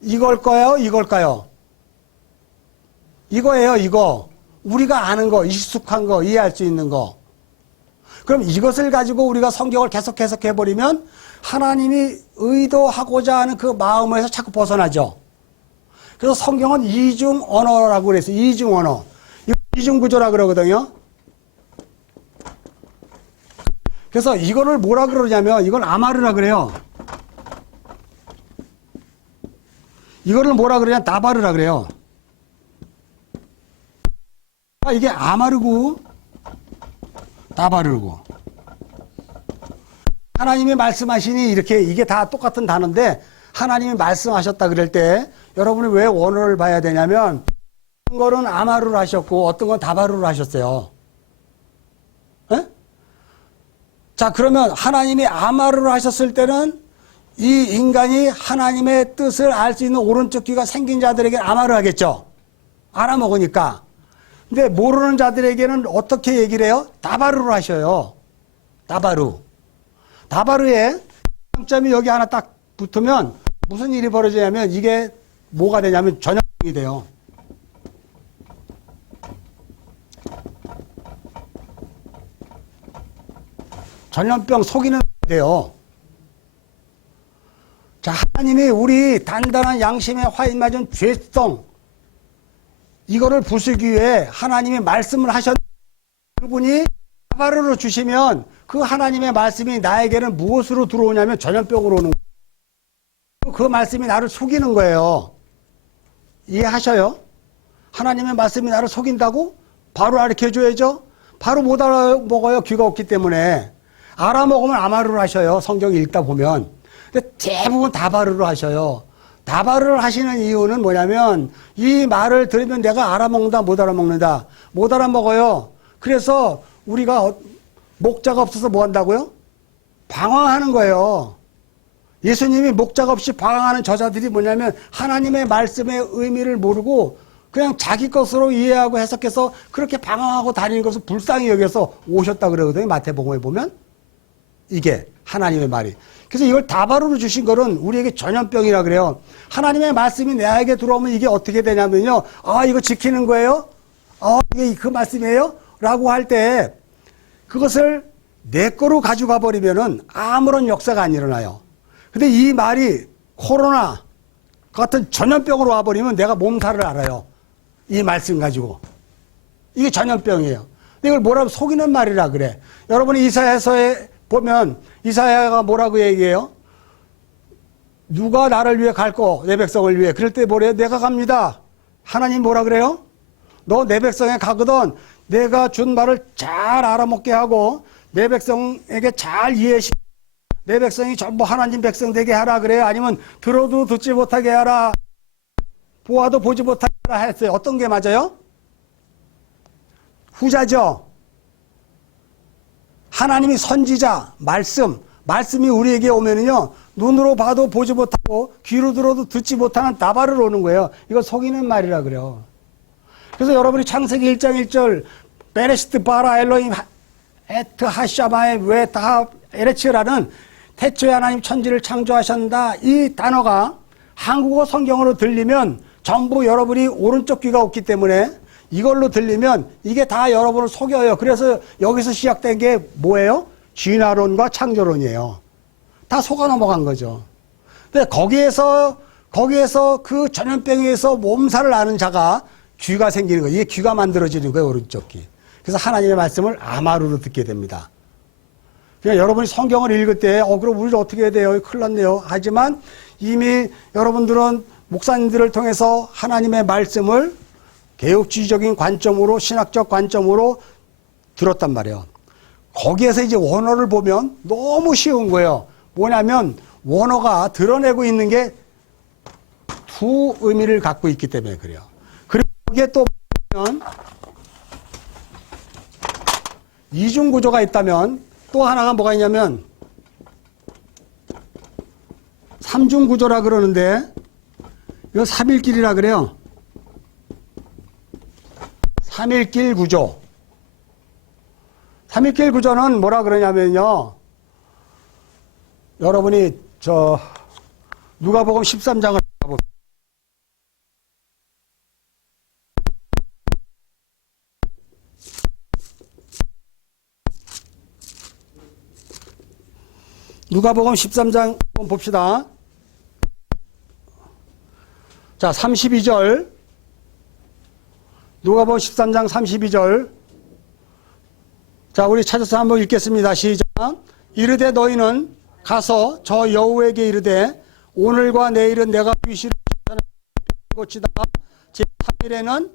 이걸까요? 이걸까요? 이거예요. 이거. 우리가 아는 거, 익숙한 거, 이해할 수 있는 거. 그럼 이것을 가지고 우리가 성경을 계속 해석해버리면 하나님이 의도하고자 하는 그 마음에서 자꾸 벗어나죠. 그래서 성경은 이중 언어라고 그랬어요. 이중 언어. 이중 구조라 그러거든요. 그래서 이거를 뭐라 그러냐면 이걸 아마르라 그래요. 이거를 뭐라 그러냐 나바르라 그래요. 이게 아마르고 나바르고 하나님이 말씀하시니 이렇게 이게 다 똑같은 단어인데 하나님이 말씀하셨다 그럴 때 여러분이 왜 원어를 봐야 되냐면 어떤 거는 아마르로 하셨고 어떤 건 다바르로 하셨어요. 에? 자 그러면 하나님이 아마르로 하셨을 때는 이 인간이 하나님의 뜻을 알 수 있는 오른쪽 귀가 생긴 자들에게 아마르 하겠죠. 알아먹으니까. 근데 모르는 자들에게는 어떻게 얘기를 해요? 다바르로 하셔요. 다바르. 다바르에 점점이 여기 하나 딱 붙으면 무슨 일이 벌어지냐면 이게 뭐가 되냐면 전염병이 돼요. 전염병 속이는 돼요. 자, 하나님이 우리 단단한 양심에 화인 맞은 죄성 이거를 부수기 위해 하나님이 말씀을 하셨는데 그분이 다바르로 주시면 그 하나님의 말씀이 나에게는 무엇으로 들어오냐면 전염병으로 오는 거예요. 그 말씀이 나를 속이는 거예요. 이해하셔요? 하나님의 말씀이 나를 속인다고? 바로 알려줘야죠. 바로 못 알아먹어요. 귀가 없기 때문에. 알아먹으면 아마르로 하셔요. 성경 읽다 보면. 근데 대부분 다바르로 하셔요. 다바르를 하시는 이유는 뭐냐면 이 말을 들으면 내가 알아먹는다 못 알아먹는다. 못 알아먹어요. 그래서 우리가 목자가 없어서 뭐 한다고요? 방황하는 거예요. 예수님이 목자가 없이 방황하는 저자들이 뭐냐면 하나님의 말씀의 의미를 모르고 그냥 자기 것으로 이해하고 해석해서 그렇게 방황하고 다니는 것을 불쌍히 여겨서 오셨다 그러거든요. 마태복음에 보면. 이게 하나님의 말이. 그래서 이걸 다바르로 주신 거는 우리에게 전염병이라 그래요. 하나님의 말씀이 내게 들어오면 이게 어떻게 되냐면요. 아, 이거 지키는 거예요? 이게 그 말씀이에요? 라고 할 때 그것을 내 거로 가져가 버리면은 아무런 역사가 안 일어나요. 근데 이 말이 코로나 같은 전염병으로 와버리면 내가 몸살을 알아요. 이 말씀 가지고. 이게 전염병이에요. 근데 이걸 뭐라고 속이는 말이라 그래. 여러분이 이사야서에 보면 이사야가 뭐라고 얘기해요? 누가 나를 위해 갈 거, 내 백성을 위해. 그럴 때 뭐래요? 내가 갑니다. 하나님 뭐라 그래요? 너 내 백성에 가거든 내가 준 말을 잘 알아먹게 하고 내 백성에게 잘 이해시키고 내 백성이 전부 하나님 백성 되게 하라 그래요? 아니면 들어도 듣지 못하게 하라, 보아도 보지 못하게 하라 했어요. 어떤 게 맞아요? 후자죠. 하나님이 선지자, 말씀이 우리에게 오면은요, 눈으로 봐도 보지 못하고, 귀로 들어도 듣지 못하는 다바르로 오는 거예요. 이거 속이는 말이라 그래요. 그래서 여러분이 창세기 1장 1절, 베레시트 바라 엘로힘 에트 하샤마에 왜 다 에레츠라는 태초에 하나님 천지를 창조하셨다. 이 단어가 한국어 성경으로 들리면 전부 여러분이 오른쪽 귀가 없기 때문에 이걸로 들리면 이게 다 여러분을 속여요. 그래서 여기서 시작된 게 뭐예요? 진화론과 창조론이에요. 다 속아 넘어간 거죠. 근데 거기에서 그 전염병에서 몸살을 아는 자가 귀가 생기는 거예요. 이게 귀가 만들어지는 거예요. 오른쪽 귀. 그래서 하나님의 말씀을 아마르로 듣게 됩니다. 그냥 여러분이 성경을 읽을 때 그럼 우리를 어떻게 해야 돼요? 큰일 났네요. 하지만 이미 여러분들은 목사님들을 통해서 하나님의 말씀을 개혁주의적인 관점으로, 신학적 관점으로 들었단 말이에요. 거기에서 이제 원어를 보면 너무 쉬운 거예요. 뭐냐면 원어가 드러내고 있는 게 두 의미를 갖고 있기 때문에 그래요. 그리고 거기에 또 보면 이중 구조가 있다면 또 하나가 뭐가 있냐면 삼중 구조라 그러는데 이거 삼일길이라 그래요. 삼일길 구조. 삼일길 구조는 뭐라 그러냐면요. 여러분이 누가복음 13장을 보세요. 누가복음 13장 한번 봅시다. 자, 32절. 누가복음 13장 32절. 자, 우리 찾아서 한번 읽겠습니다. 시작. 이르되 너희는 가서 저 여우에게 이르되 오늘과 내일은 내가 귀신을 쫓아내고치다 제3일에는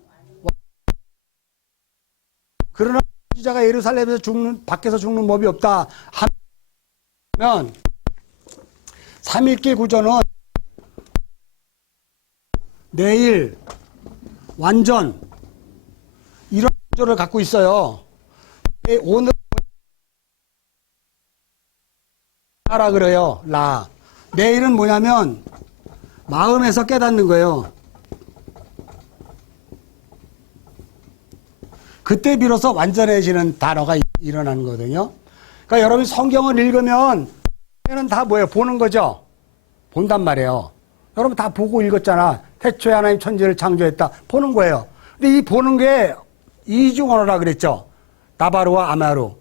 그러나 선지자가 예루살렘에서 밖에서 죽는 법이 없다 하면 3일길 구조는 내일 완전 이런 구조를 갖고 있어요. 오늘 라라 그래요. 라. 내일은 뭐냐면 마음에서 깨닫는 거예요. 그때 비로소 완전해지는 단어가 일어나는 거거든요. 그러니까 여러분이 성경을 읽으면 는 다 뭐예요? 보는 거죠. 본단 말이에요. 여러분 다 보고 읽었잖아. 태초에 하나님 천지를 창조했다. 보는 거예요. 근데 이 보는 게 이중 언어라 그랬죠. 나바루와 아마루.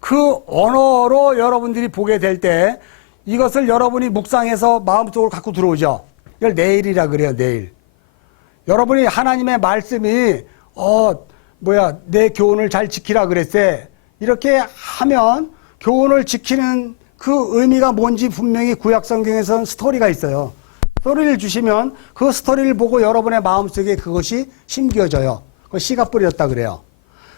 그 언어로 여러분들이 보게 될 때 이것을 여러분이 묵상해서 마음속으로 갖고 들어오죠. 이걸 내일이라 그래요. 내일. 여러분이 하나님의 말씀이 내 교훈을 잘 지키라 그랬어요. 이렇게 하면 교훈을 지키는 그 의미가 뭔지 분명히 구약성경에서는 스토리가 있어요. 스토리를 주시면 그 스토리를 보고 여러분의 마음속에 그것이 심겨져요. 그걸 씨가 뿌렸다 그래요.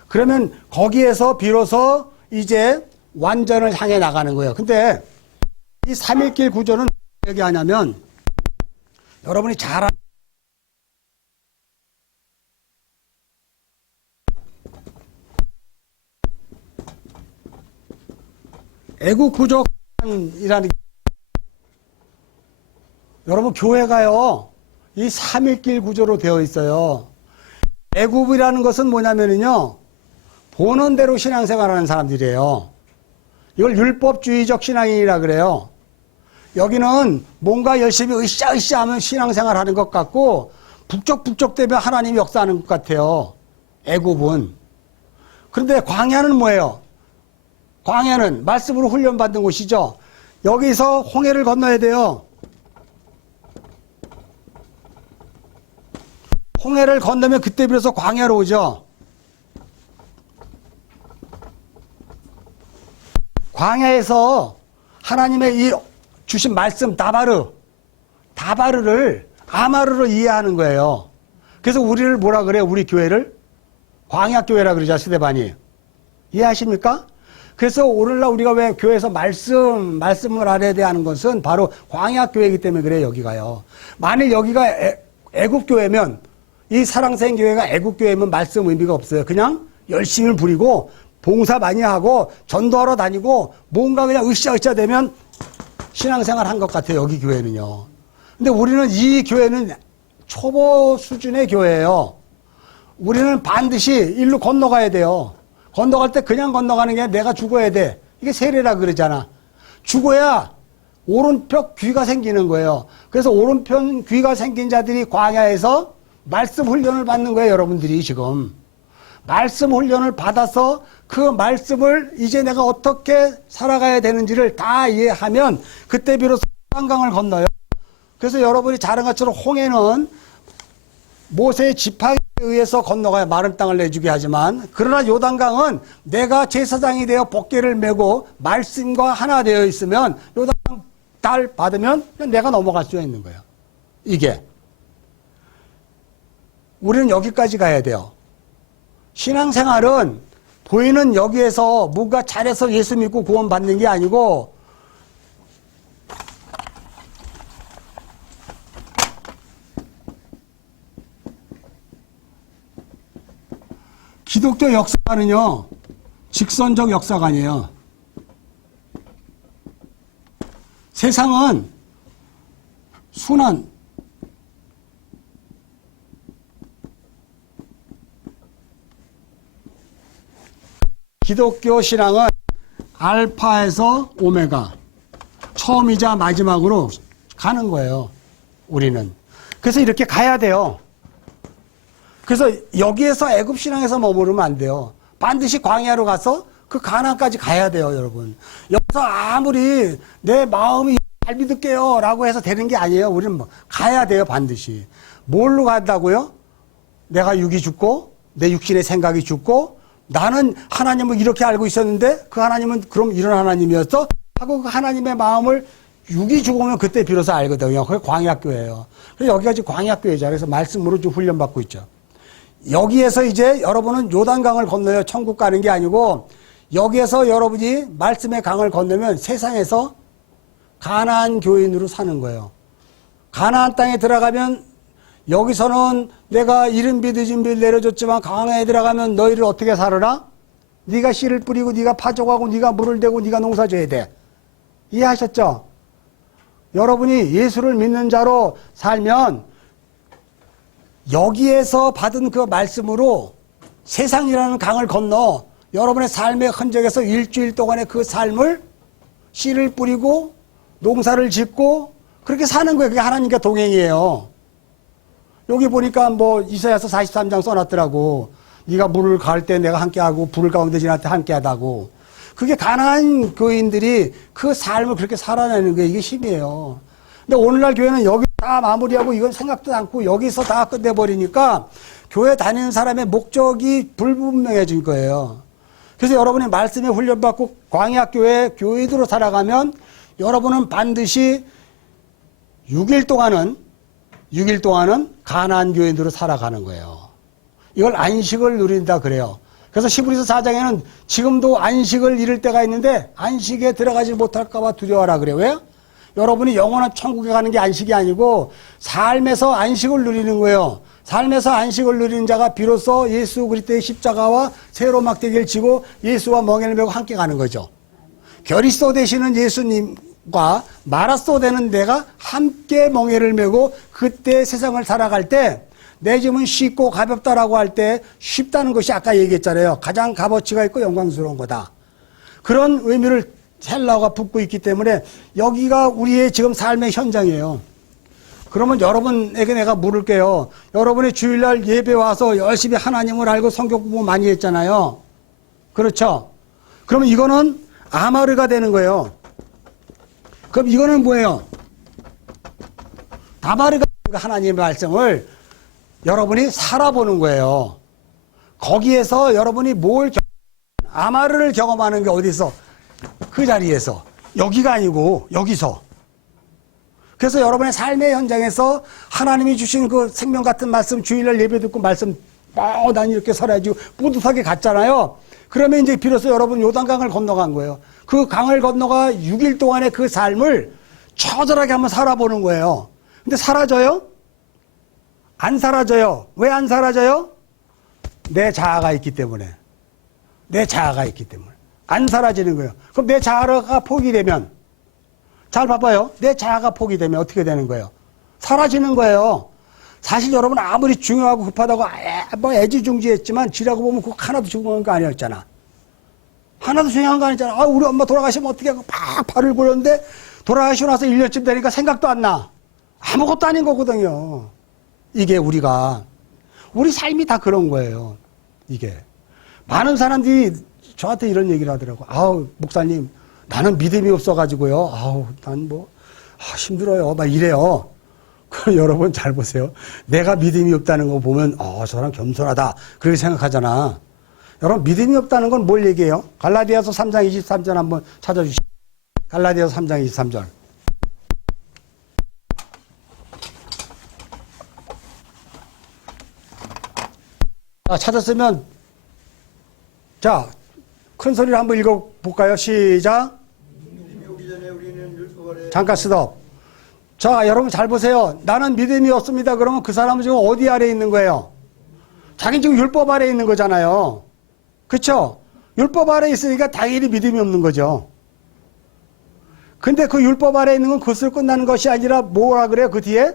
그러면 거기에서 비로소 이제 완전을 향해 나가는 거예요. 근데 이 3일길 구조는 어떻게 얘기하냐면 여러분이 잘 애국 구조이라는 여러분 교회가요 이 3일길 구조로 되어 있어요. 애국이라는 것은 뭐냐면요 보는 대로 신앙생활하는 사람들이에요. 이걸 율법주의적 신앙이라 그래요. 여기는 뭔가 열심히 으쌰으쌰 하면 신앙생활하는 것 같고 북적북적대면 하나님이 역사하는 것 같아요. 애국은. 그런데 광야는 뭐예요? 광야는 말씀으로 훈련받는 곳이죠. 여기서 홍해를 건너야 돼요. 홍해를 건너면 그때 비로소 광야로 오죠. 광야에서 하나님의 이 주신 말씀 다바르를 아마르로 이해하는 거예요. 그래서 우리를 뭐라 그래요? 우리 교회를 광야교회라 그러죠. 스데반이. 이해하십니까? 그래서 오늘날 우리가 왜 교회에서 말씀을 알아야 돼 하는 것은 바로 광야교회이기 때문에 그래요. 여기가요. 만일 여기가 애국교회면 이 사랑생교회가 애국교회면 말씀 의미가 없어요. 그냥 열심히 부리고 봉사 많이 하고 전도하러 다니고 뭔가 그냥 으쌰으쌰 되면 신앙생활 한 것 같아요. 여기 교회는요. 근데 우리는 이 교회는 초보 수준의 교회예요. 우리는 반드시 일로 건너가야 돼요. 건너갈 때 그냥 건너가는 게 내가 죽어야 돼. 이게 세례라 그러잖아. 죽어야 오른편 귀가 생기는 거예요. 그래서 오른편 귀가 생긴 자들이 광야에서 말씀 훈련을 받는 거예요. 여러분들이 지금. 말씀 훈련을 받아서 그 말씀을 이제 내가 어떻게 살아가야 되는지를 다 이해하면 그때 비로소 요단강을 건너요. 그래서 여러분이 잘 아는 것처럼 홍해는 모세의 지팡이에 의해서 건너가야 마른 땅을 내주게 하지만 그러나 요단강은 내가 제사장이 되어 복궤를 메고 말씀과 하나 되어 있으면 요단강 달 받으면 내가 넘어갈 수 있는 거예요. 이게. 우리는 여기까지 가야 돼요. 신앙생활은 보이는 여기에서 뭔가 잘해서 예수 믿고 구원 받는 게 아니고 기독교 역사관은요 직선적 역사관이에요. 세상은 순환 기독교 신앙은 알파에서 오메가 처음이자 마지막으로 가는 거예요. 우리는. 그래서 이렇게 가야 돼요. 그래서 여기에서 애굽 신앙에서 머무르면 안 돼요. 반드시 광야로 가서 그 가나안까지 가야 돼요, 여러분. 그래서 아무리 내 마음이 잘 믿을게요 라고 해서 되는 게 아니에요. 우리는 뭐 가야 돼요, 반드시. 뭘로 간다고요? 내가 육이 죽고 내 육신의 생각이 죽고 나는 하나님을 이렇게 알고 있었는데 그 하나님은 그럼 이런 하나님이었어? 하고 그 하나님의 마음을 육이 죽으면 그때 비로소 알거든요. 그게 광약교회예요. 그래서 여기가 지금 광약교회죠. 그래서 말씀으로 좀 훈련받고 있죠. 여기에서 이제 여러분은 요단강을 건너요. 천국 가는 게 아니고 여기에서 여러분이 말씀의 강을 건너면 세상에서 가나안 교인으로 사는 거예요. 가나안 땅에 들어가면 여기서는 내가 이른비 늦은비를 내려줬지만 강에 들어가면 너희를 어떻게 살아라? 네가 씨를 뿌리고 네가 파종하고 네가 물을 대고 네가 농사 져야 돼. 이해하셨죠? 여러분이 예수를 믿는 자로 살면 여기에서 받은 그 말씀으로 세상이라는 강을 건너 여러분의 삶의 흔적에서 일주일 동안의 그 삶을 씨를 뿌리고 농사를 짓고 그렇게 사는 거예요. 그게 하나님과 동행이에요. 여기 보니까 뭐 이사야서 43장 써놨더라고. 네가 물을 가을 때 내가 함께하고 불을 가운데 지날 때 함께하다고. 그게 가난한 교인들이 그 삶을 그렇게 살아내는 게 이게 힘이에요. 근데 오늘날 교회는 여기 다 마무리하고 이건 생각도 않고 여기서 다 끝내버리니까 교회 다니는 사람의 목적이 불분명해진 거예요. 그래서 여러분이 말씀에 훈련받고 광야교회 교회들로 살아가면 여러분은 반드시 6일 동안은 가나안 교인으로 살아가는 거예요. 이걸 안식을 누린다 그래요. 그래서 히브리서 4장에는 지금도 안식을 잃을 때가 있는데 안식에 들어가지 못할까 봐 두려워하라 그래요. 왜? 여러분이 영원한 천국에 가는 게 안식이 아니고 삶에서 안식을 누리는 거예요. 삶에서 안식을 누리는 자가 비로소 예수 그리스도의 십자가와 새로운 막대기를 지고 예수와 멍에를 메고 함께 가는 거죠. 그리스도 되시는 예수님과 마라소 되는 내가 함께 멍에를 메고 그때 세상을 살아갈 때 내 짐은 쉽고 가볍다라고 할 때 쉽다는 것이 아까 얘기했잖아요. 가장 값어치가 있고 영광스러운 거다. 그런 의미를 헬라어가 붙고 있기 때문에 여기가 우리의 지금 삶의 현장이에요. 그러면 여러분에게 내가 물을게요. 여러분이 주일날 예배 와서 열심히 하나님을 알고 성경 공부 많이 했잖아요. 그렇죠? 그러면 이거는 아마르가 되는 거예요. 그럼 이거는 뭐예요? 다마르가 하나님의 말씀을 여러분이 살아보는 거예요. 거기에서 여러분이 아마르를 경험하는 게 어디서? 그 자리에서. 여기가 아니고 여기서. 그래서 여러분의 삶의 현장에서 하나님이 주신 그 생명 같은 말씀 주일날 예배 듣고 말씀 난 이렇게 살아야지 뿌듯하게 갔잖아요. 그러면 이제 비로소 여러분 요단강을 건너간 거예요. 그 강을 건너가 6일 동안의 그 삶을 처절하게 한번 살아보는 거예요. 근데 사라져요? 안 사라져요. 왜 안 사라져요? 내 자아가 있기 때문에. 내 자아가 있기 때문에. 안 사라지는 거예요. 그럼 내 자아가 포기되면, 잘 봐봐요. 내 자아가 포기되면 어떻게 되는 거예요? 사라지는 거예요. 사실 여러분 아무리 중요하고 급하다고 뭐 애지중지했지만 지라고 보면 그거 하나도 중요한 거 아니었잖아. 하나도 중요한 거 아니잖아. 아, 우리 엄마 돌아가시면 어떻게 하고 팍 발을 굴렸는데 돌아가시고 나서 1년쯤 되니까 생각도 안 나. 아무것도 아닌 거거든요. 이게 우리 삶이 다 그런 거예요. 이게. 많은 사람들이 저한테 이런 얘기를 하더라고. 아우, 목사님, 나는 믿음이 없어가지고요. 아우, 난 힘들어요. 막 이래요. 그럼 여러분 잘 보세요. 내가 믿음이 없다는 거 보면, 저 사람 겸손하다. 그렇게 생각하잖아. 여러분, 믿음이 없다는 건 뭘 얘기해요? 갈라디아서 3장 23절 한번 찾아주시죠. 갈라디아서 3장 23절. 찾았으면, 자, 큰 소리로 한번 읽어볼까요? 시작. 잠깐 스톱. 자, 여러분 잘 보세요. 나는 믿음이 없습니다. 그러면 그 사람은 지금 어디 아래 있는 거예요? 자기는 지금 율법 아래 있는 거잖아요. 그쵸? 율법 아래 있으니까 당연히 믿음이 없는 거죠. 근데 그 율법 아래 있는 건 그것으로 끝나는 것이 아니라 뭐라 그래요? 그 뒤에?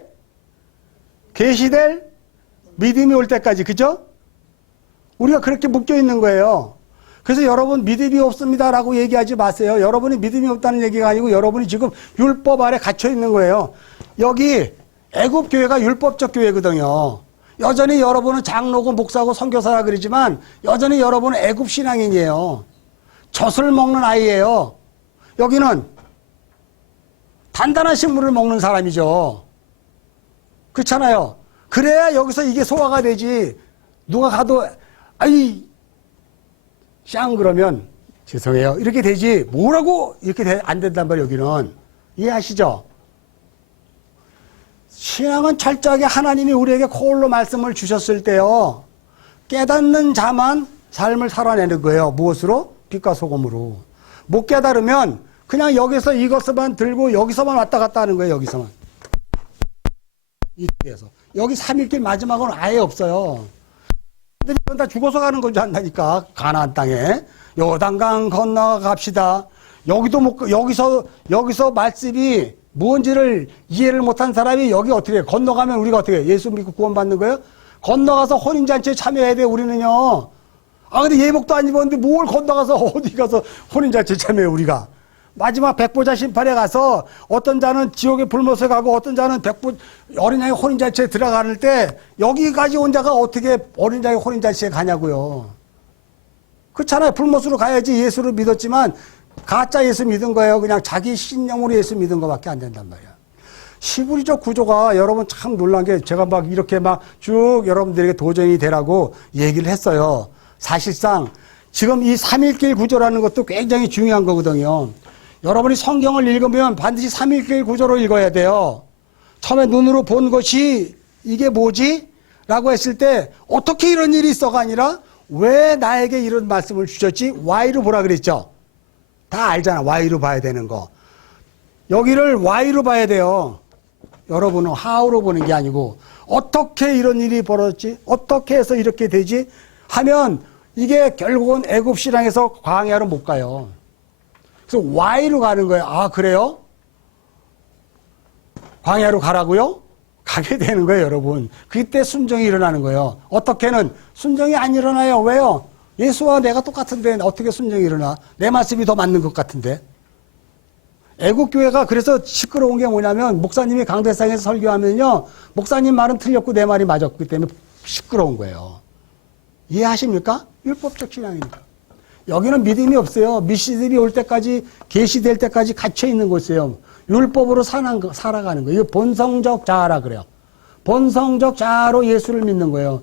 계시될 믿음이 올 때까지. 그죠? 우리가 그렇게 묶여 있는 거예요. 그래서 여러분 믿음이 없습니다라고 얘기하지 마세요. 여러분이 믿음이 없다는 얘기가 아니고 여러분이 지금 율법 아래 갇혀 있는 거예요. 여기 애굽 교회가 율법적 교회거든요. 여전히 여러분은 장로고 목사고 선교사라 그러지만 여전히 여러분은 애굽 신앙인이에요. 젖을 먹는 아이예요. 여기는 단단한 식물을 먹는 사람이죠. 그렇잖아요. 그래야 여기서 이게 소화가 되지. 누가 가도 아이 샹 그러면 죄송해요. 이렇게 되지. 뭐라고 이렇게 안 된단 말이에요. 여기는. 이해하시죠? 신앙은 철저하게 하나님이 우리에게 거울로 말씀을 주셨을 때요. 깨닫는 자만 삶을 살아내는 거예요. 무엇으로? 빛과 소금으로. 못 깨달으면 그냥 여기서 이것만 들고 여기서만 왔다 갔다 하는 거예요. 여기서만. 이쪽에서. 여기 3일길 마지막은 아예 없어요. 이건 다 죽어서 가는 건지 안다니까. 가나안 땅에. 요단강 건너가 갑시다. 여기도 못, 여기서 말씀이 뭔지를 이해를 못한 사람이 여기 어떻게 해? 건너가면 우리가 어떻게 해? 예수 믿고 구원받는 거예요? 건너가서 혼인잔치에 참여해야 돼, 우리는요. 아, 근데 예복도 안 입었는데 뭘 건너가서 어디 가서 혼인잔치에 참여해, 우리가. 마지막 백보자 심판에 가서 어떤 자는 지옥에 불못에 가고 어떤 자는 어린 양의 혼인잔치에 들어가는 때 여기까지 온 자가 어떻게 어린 양의 혼인잔치에 가냐고요. 그렇잖아요. 불못으로 가야지. 예수를 믿었지만 가짜 예수 믿은 거예요. 그냥 자기 신념으로 예수 믿은 것밖에 안 된단 말이야. 시구리적 구조가 여러분 참 놀란 게 제가 막 이렇게 막 쭉 여러분들에게 도전이 되라고 얘기를 했어요. 사실상 지금 이 3일길 구조라는 것도 굉장히 중요한 거거든요. 여러분이 성경을 읽으면 반드시 3일길 구조로 읽어야 돼요. 처음에 눈으로 본 것이 이게 뭐지? 라고 했을 때 어떻게 이런 일이 있어가 아니라 왜 나에게 이런 말씀을 주셨지? Why로 보라 그랬죠? 다 알잖아. Why로 봐야 되는 거. 여기를 Why로 봐야 돼요. 여러분은 How로 보는 게 아니고 어떻게 이런 일이 벌어졌지? 어떻게 해서 이렇게 되지? 하면 이게 결국은 애굽 신앙에서 광야로 못 가요. 그래서 Why로 가는 거예요. 아, 그래요? 광야로 가라고요? 가게 되는 거예요, 여러분. 그때 순종이 일어나는 거예요. 어떻게는 순종이 안 일어나요. 왜요? 예수와 내가 똑같은데 어떻게 순종이 일어나? 내 말씀이 더 맞는 것 같은데. 애국교회가 그래서 시끄러운 게 뭐냐면 목사님이 강대상에서 설교하면요. 목사님 말은 틀렸고 내 말이 맞았기 때문에 시끄러운 거예요. 이해하십니까? 율법적 신앙이니까. 여기는 믿음이 없어요. 미시들이 올 때까지 계시될 때까지 갇혀 있는 곳이에요. 율법으로 살아가는 거예요. 이거 본성적 자아라 그래요. 본성적 자아로 예수를 믿는 거예요.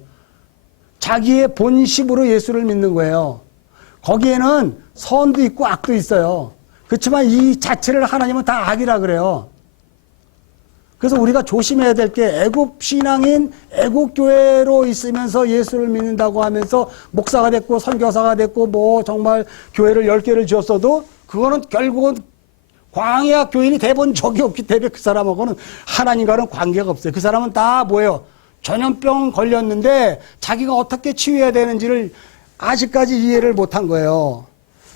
자기의 본심으로 예수를 믿는 거예요. 거기에는 선도 있고 악도 있어요. 그렇지만 이 자체를 하나님은 다 악이라 그래요. 그래서 우리가 조심해야 될 게 애국 신앙인 애국 교회로 있으면서 예수를 믿는다고 하면서 목사가 됐고 선교사가 됐고 뭐 정말 교회를 10개를 지었어도 그거는 결국은 광야 교인이 돼본 적이 없기 때문에 그 사람하고는 하나님과는 관계가 없어요. 그 사람은 다 뭐예요? 전염병 걸렸는데 자기가 어떻게 치유해야 되는지를 아직까지 이해를 못한 거예요.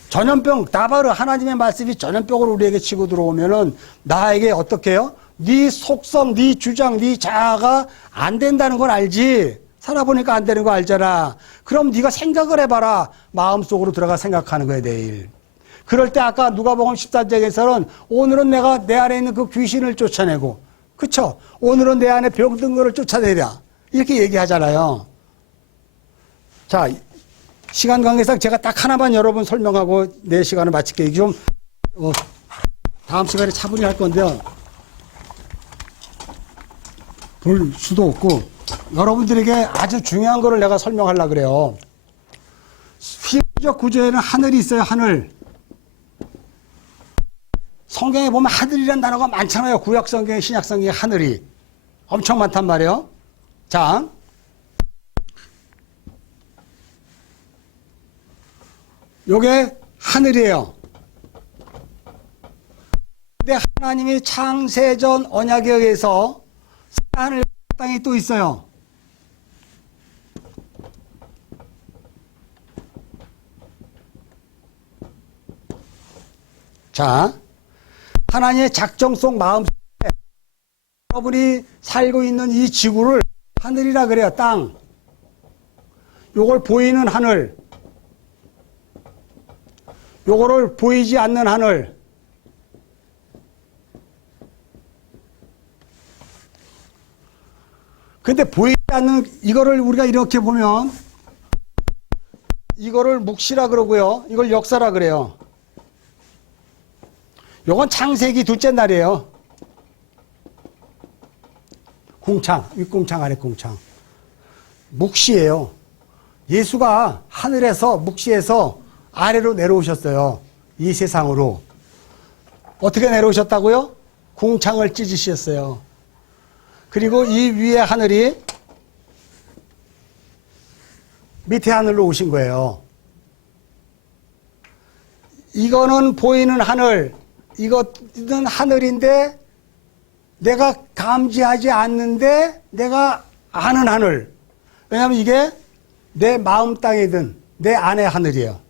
전염병, 다바르 하나님의 말씀이 전염병으로 우리에게 치고 들어오면은 나에게 어떻게 해요? 네 속성, 네 주장, 네 자아가 안 된다는 걸 알지. 살아보니까 안 되는 거 알잖아. 그럼 네가 생각을 해봐라. 마음속으로 들어가 생각하는 거예요, 내일. 그럴 때 아까 누가복음 14장에서는 오늘은 내가 내 안에 있는 그 귀신을 쫓아내고, 그쵸? 오늘은 내 안에 병든 거를 쫓아내랴. 이렇게 얘기하잖아요. 자, 시간 관계상 제가 딱 하나만 여러분 설명하고 내 시간을 마칠게요. 좀, 다음 시간에 차분히 할 건데요. 볼 수도 없고, 여러분들에게 아주 중요한 거를 내가 설명하려고 그래요. 피부적 구조에는 하늘이 있어요, 하늘. 성경에 보면 하늘이라는 단어가 많잖아요. 구약성경, 신약성경에 하늘이. 엄청 많단 말이에요. 자. 요게 하늘이에요. 근데 하나님이 창세전 언약에 의해서 하늘 땅이 또 있어요. 자. 하나님의 작정성 마음속에 여러분이 살고 있는 이 지구를 하늘이라 그래요. 땅. 요걸 보이는 하늘. 요거를 보이지 않는 하늘. 근데 보이지 않는 이거를 우리가 이렇게 보면 이거를 묵시라 그러고요. 이걸 역사라 그래요. 요건 창세기 둘째 날이에요. 궁창, 윗궁창, 아랫궁창. 묵시예요. 예수가 하늘에서 묵시에서 아래로 내려오셨어요. 이 세상으로. 어떻게 내려오셨다고요? 궁창을 찢으셨어요. 그리고 이 위에 하늘이 밑에 하늘로 오신 거예요. 이거는 보이는 하늘, 이것은 하늘인데 내가 감지하지 않는데 내가 아는 하늘. 왜냐하면 이게 내 마음 땅에 든 내 안의 하늘이에요.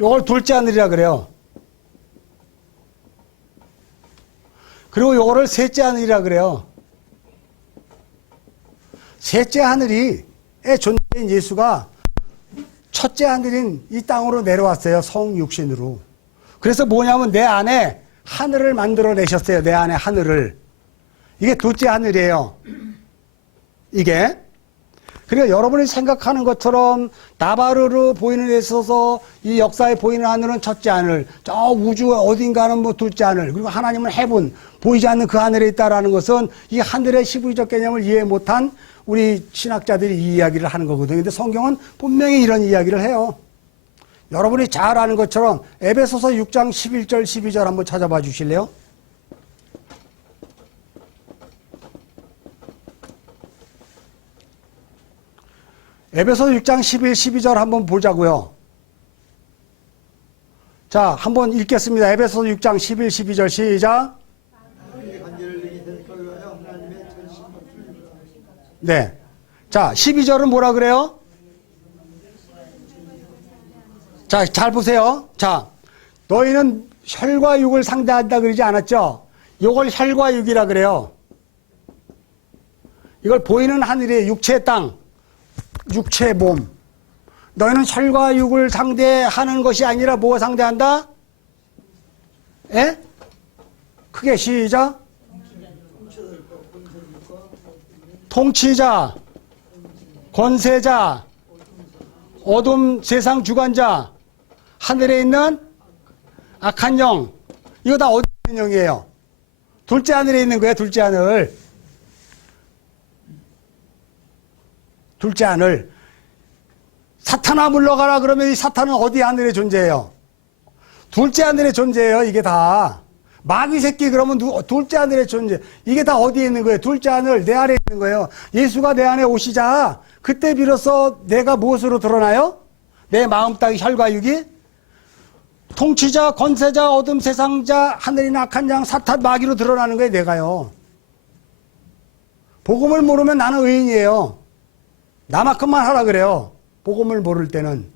요걸 둘째 하늘이라 그래요. 그리고 요거를 셋째 하늘이라 그래요. 셋째 하늘이 존재인 예수가 첫째 하늘인 이 땅으로 내려왔어요. 성육신으로. 그래서 뭐냐면 내 안에 하늘을 만들어내셨어요. 내 안에 하늘을. 이게 둘째 하늘이에요. 이게. 그러니까 여러분이 생각하는 것처럼 나바르로 보이는 데 있어서 이 역사에 보이는 하늘은 첫째 하늘, 저 우주 어딘가는 뭐 둘째 하늘, 그리고 하나님은 해분, 보이지 않는 그 하늘에 있다라는 것은 이 하늘의 시부리적 개념을 이해 못한 우리 신학자들이 이 이야기를 하는 거거든요. 근데 성경은 분명히 이런 이야기를 해요. 여러분이 잘 아는 것처럼 에베소서 6장 11절 12절 한번 찾아봐 주실래요? 에베소서 6장 11, 12절 한번 보자고요. 자, 한번 읽겠습니다. 에베소서 6장 11, 12절 시작. 네. 자, 12절은 뭐라 그래요? 자, 잘 보세요. 자, 너희는 혈과 육을 상대한다 그러지 않았죠? 이걸 혈과 육이라 그래요. 이걸 보이는 하늘의 육체의 땅, 육체의 몸. 너희는 혈과 육을 상대하는 것이 아니라 뭐 상대한다? 예? 크게 시작. 통치자, 권세자, 어둠 세상 주관자, 하늘에 있는 악한 영. 이거 다 어디 있는 영이에요? 둘째 하늘에 있는 거예요. 둘째 하늘. 둘째 하늘. 사탄아 물러가라 그러면 이 사탄은 어디 하늘에 존재해요? 둘째 하늘에 존재해요. 이게 다. 마귀 새끼 그러면 둘째 하늘에 존재. 이게 다 어디에 있는 거예요? 둘째 하늘 내 안에 있는 거예요. 예수가 내 안에 오시자 그때 비로소 내가 무엇으로 드러나요? 내 마음 땅 혈과 육이 통치자, 권세자, 어둠 세상자, 하늘이나 악한 양, 사탄, 마귀로 드러나는 거예요. 내가요. 복음을 모르면 나는 의인이에요. 나만큼만 하라 그래요. 복음을 모를 때는.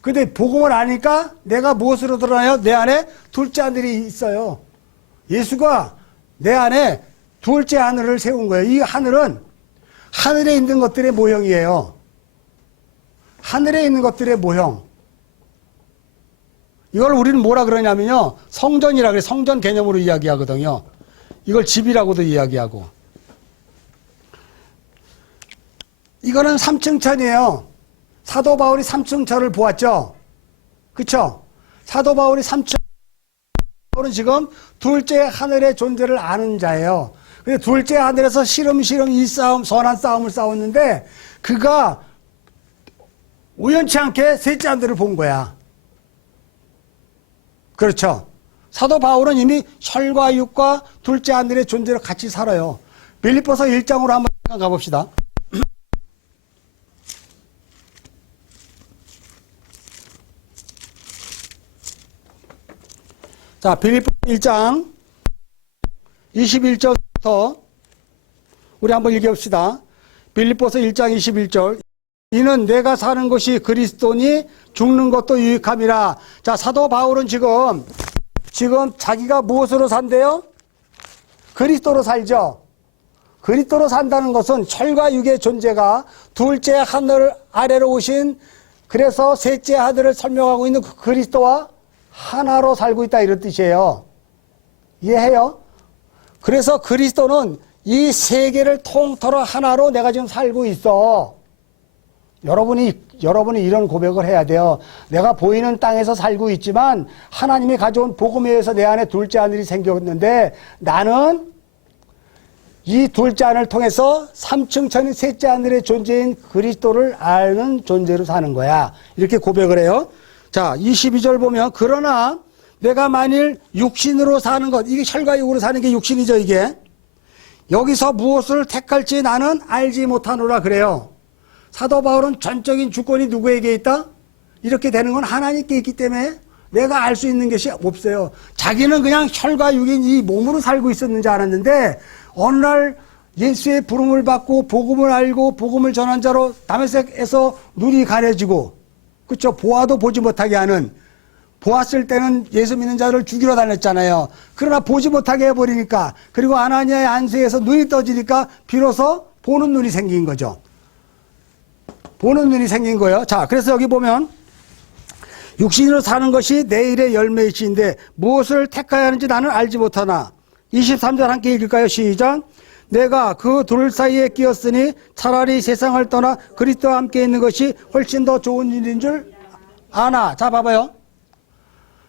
근데 복음을 아니까 내가 무엇으로 드러나요? 내 안에 둘째 하늘이 있어요. 예수가 내 안에 둘째 하늘을 세운 거예요. 이 하늘은 하늘에 있는 것들의 모형이에요. 하늘에 있는 것들의 모형. 이걸 우리는 뭐라 그러냐면요. 성전이라 그래. 성전 개념으로 이야기하거든요. 이걸 집이라고도 이야기하고. 이거는 3층천이에요. 사도 바울이 3층천을 보았죠. 그쵸? 사도 바울이 3층 바울은 지금 둘째 하늘의 존재를 아는 자예요. 근데 둘째 하늘에서 시름시름 이 싸움, 선한 싸움을 싸웠는데 그가 우연치 않게 셋째 하늘을 본 거야. 그렇죠? 사도 바울은 이미 혈과 육과 둘째 하늘의 존재를 같이 살아요. 빌립보서 1장으로 한번 가봅시다. 자, 빌립보 1장 21절부터 우리 한번 읽어봅시다. 빌립보서 1장 21절. 이는 내가 사는 것이 그리스도니 죽는 것도 유익함이라. 자, 사도 바울은 지금 자기가 무엇으로 산대요? 그리스도로 살죠. 그리스도로 산다는 것은 혈과 육의 존재가 둘째 하늘 아래로 오신, 그래서 셋째 하늘을 설명하고 있는 그 그리스도와 하나로 살고 있다 이런 뜻이에요. 이해해요? 그래서 그리스도는 이 세계를 통틀어 하나로 내가 지금 살고 있어. 여러분이 이런 고백을 해야 돼요. 내가 보이는 땅에서 살고 있지만 하나님이 가져온 복음에 의해서 내 안에 둘째 아들이 생겼는데 나는 이 둘째 아들을 통해서 삼층천인 셋째 아들의 존재인 그리스도를 아는 존재로 사는 거야. 이렇게 고백을 해요. 자, 22절 보면 그러나 내가 만일 육신으로 사는 것, 이게 혈과육으로 사는 게 육신이죠, 이게. 여기서 무엇을 택할지 나는 알지 못하노라 그래요. 사도 바울은 전적인 주권이 누구에게 있다? 이렇게 되는 건 하나님께 있기 때문에 내가 알 수 있는 것이 없어요. 자기는 그냥 혈과 육인 이 몸으로 살고 있었는지 알았는데 어느 날 예수의 부름을 받고 복음을 알고 복음을 전한 자로 다메섹에서 눈이 가려지고, 그렇죠? 보아도 보지 못하게 하는, 보았을 때는 예수 믿는 자를 죽이러 다녔잖아요. 그러나 보지 못하게 해버리니까, 그리고 아나니아의 안수에서 눈이 떠지니까 비로소 보는 눈이 생긴 거죠. 보는 눈이 생긴 거예요. 자, 그래서 여기 보면 육신으로 사는 것이 내일의 열매이신데 무엇을 택해야 하는지 나는 알지 못하나. 23절 함께 읽을까요? 시작. 내가 그 둘 사이에 끼었으니 차라리 세상을 떠나 그리스도와 함께 있는 것이 훨씬 더 좋은 일인 줄 아나. 자, 봐봐요.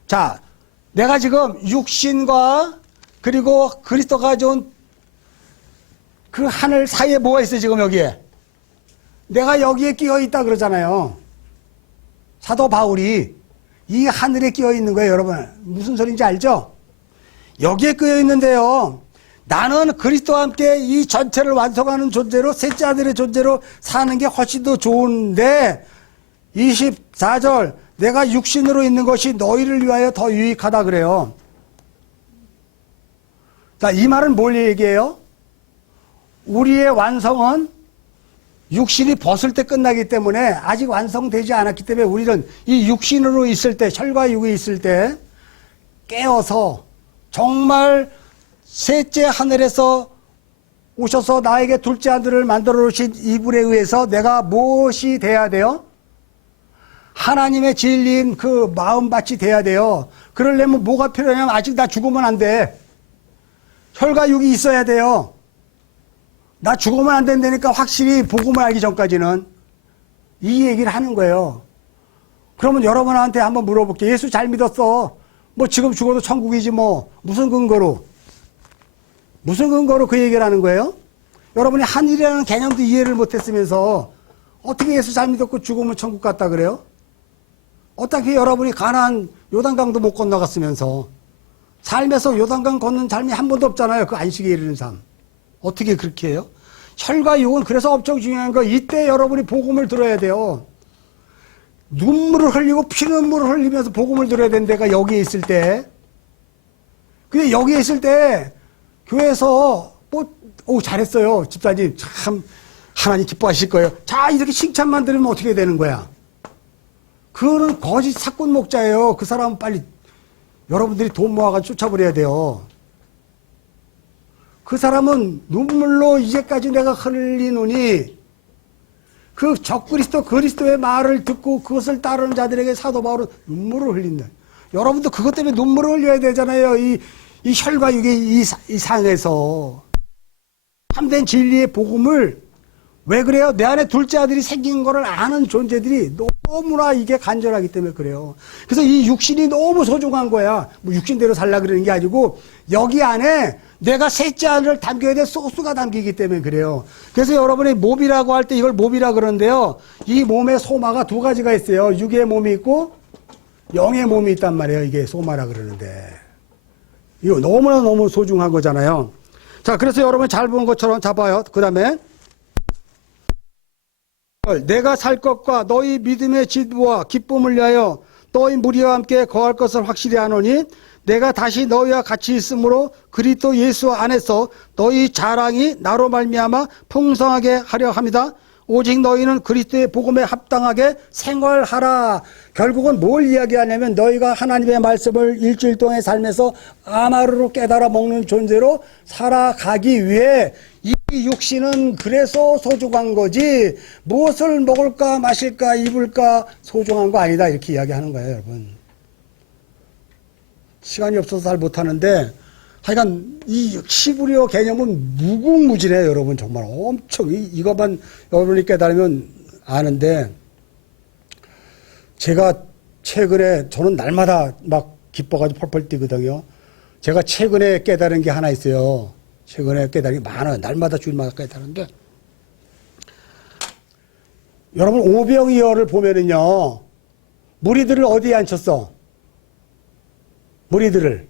자, 내가 지금 육신과 그리고 그리스도가 가져온 그 하늘 사이에 뭐가 있어요, 지금 여기에? 내가 여기에 끼어 있다 그러잖아요. 사도 바울이 이 하늘에 끼어 있는 거예요, 여러분. 무슨 소리인지 알죠? 여기에 끼어 있는데요. 나는 그리스도와 함께 이 전체를 완성하는 존재로, 셋째 아들의 존재로 사는 게 훨씬 더 좋은데, 24절, 내가 육신으로 있는 것이 너희를 위하여 더 유익하다 그래요. 자, 이 말은 뭘 얘기해요? 우리의 완성은 육신이 벗을 때 끝나기 때문에 아직 완성되지 않았기 때문에 우리는 이 육신으로 있을 때, 혈과 육이 있을 때 깨어서 정말 셋째 하늘에서 오셔서 나에게 둘째 아들을 만들어 놓으신 이분에 의해서 내가 무엇이 돼야 돼요? 하나님의 진리인 그 마음밭이 돼야 돼요. 그러려면 뭐가 필요하냐면 아직 나 죽으면 안 돼. 혈과 육이 있어야 돼요. 나 죽으면 안 된다니까 확실히 복음을 알기 전까지는 이 얘기를 하는 거예요. 그러면 여러분한테 한번 물어볼게요. 예수 잘 믿었어. 뭐 지금 죽어도 천국이지 뭐. 무슨 근거로 그 얘기를 하는 거예요? 여러분이 하늘이라는 개념도 이해를 못했으면서 어떻게 예수 잘 믿었고 죽으면 천국 갔다 그래요? 어떻게 여러분이 가나안 요단강도 못 건너갔으면서 삶에서 요단강 걷는 삶이 한 번도 없잖아요. 그 안식에 이르는 삶. 어떻게 그렇게 해요? 혈과 육은 그래서 엄청 중요한 거. 이때 여러분이 복음을 들어야 돼요. 눈물을 흘리고 피눈물을 흘리면서 복음을 들어야 되는 데가 여기에 있을 때. 근데 여기에 있을 때 교회에서 잘했어요. 집사님 참 하나님 기뻐하실 거예요. 자, 이렇게 칭찬만 들으면 어떻게 되는 거야? 그거는 거짓 사꾼 목자예요. 그 사람은 빨리 여러분들이 돈 모아가지고 쫓아버려야 돼요. 그 사람은 눈물로 이제까지 내가 흘리노니 그 적그리스도 그리스도의 말을 듣고 그것을 따르는 자들에게 사도 바울은 눈물을 흘린다. 여러분도 그것 때문에 눈물을 흘려야 되잖아요. 이 혈과 육의 이 상에서 참된 진리의 복음을. 왜 그래요? 내 안에 둘째 아들이 생긴 거를 아는 존재들이 너무나 이게 간절하기 때문에 그래요. 그래서 이 육신이 너무 소중한 거야. 뭐 육신대로 살라 그러는 게 아니고 여기 안에 내가 셋째 아들을 담겨야 될 소스가 담기기 때문에 그래요. 그래서 여러분이 몸이라고 할 때 이걸 몸이라 그러는데요. 이 몸의 소마가 두 가지가 있어요. 육의 몸이 있고 영의 몸이 있단 말이에요. 이게 소마라 그러는데. 이거 너무나 소중한 거잖아요. 자, 그래서 여러분 잘 본 것처럼 잡아요. 그 다음에 내가 살 것과 너희 믿음의 진보와 기쁨을 위하여 너희 무리와 함께 거할 것을 확실히 아노니 내가 다시 너희와 같이 있으므로 그리스도 예수 안에서 너희 자랑이 나로 말미암아 풍성하게 하려 합니다. 오직 너희는 그리스도의 복음에 합당하게 생활하라. 결국은 뭘 이야기하냐면 너희가 하나님의 말씀을 일주일 동안의 삶에서 아마르로 깨달아 먹는 존재로 살아가기 위해 이 육신은 그래서 소중한 거지 무엇을 먹을까 마실까 입을까 소중한 거 아니다 이렇게 이야기하는 거예요. 여러분 시간이 없어서 잘 못하는데 하여간 이 시브리오 개념은 무궁무진해요. 여러분 정말 엄청 이것만 여러분이 깨달으면 아는데 제가 최근에 저는 날마다 막 기뻐가지고 펄펄 뛰거든요. 제가 최근에 깨달은 게 하나 있어요. 최근에 깨달은 게 많아요. 날마다 주일마다 깨달은데 여러분 오병이어를 보면은요. 무리들을 어디에 앉혔어? 무리들을.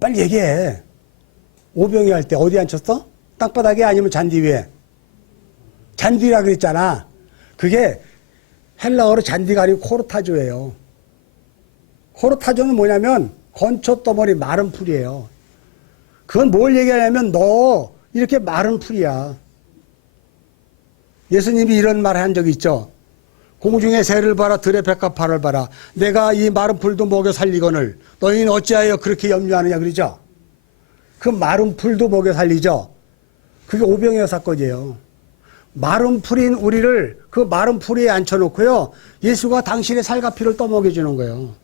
빨리 얘기해. 오병이어 할 때 어디에 앉혔어? 땅바닥에 아니면 잔디 위에? 잔디라 그랬잖아. 그게 헬라어로 잔디가 아니고 코르타조예요. 코르타조는 뭐냐면 건초더머리 마른 풀이에요. 그건 뭘 얘기하냐면 너 이렇게 마른 풀이야. 예수님이 이런 말 한 적이 있죠. 공중의 새를 봐라 들의 백합화를 봐라. 내가 이 마른 풀도 먹여 살리거늘 너희는 어찌하여 그렇게 염려하느냐 그러죠. 그 마른 풀도 먹여 살리죠. 그게 오병이어 사건이에요. 마른 풀인 우리를 그 마른 풀에 앉혀놓고요. 예수가 당신의 살과 피를 떠먹여주는 거예요.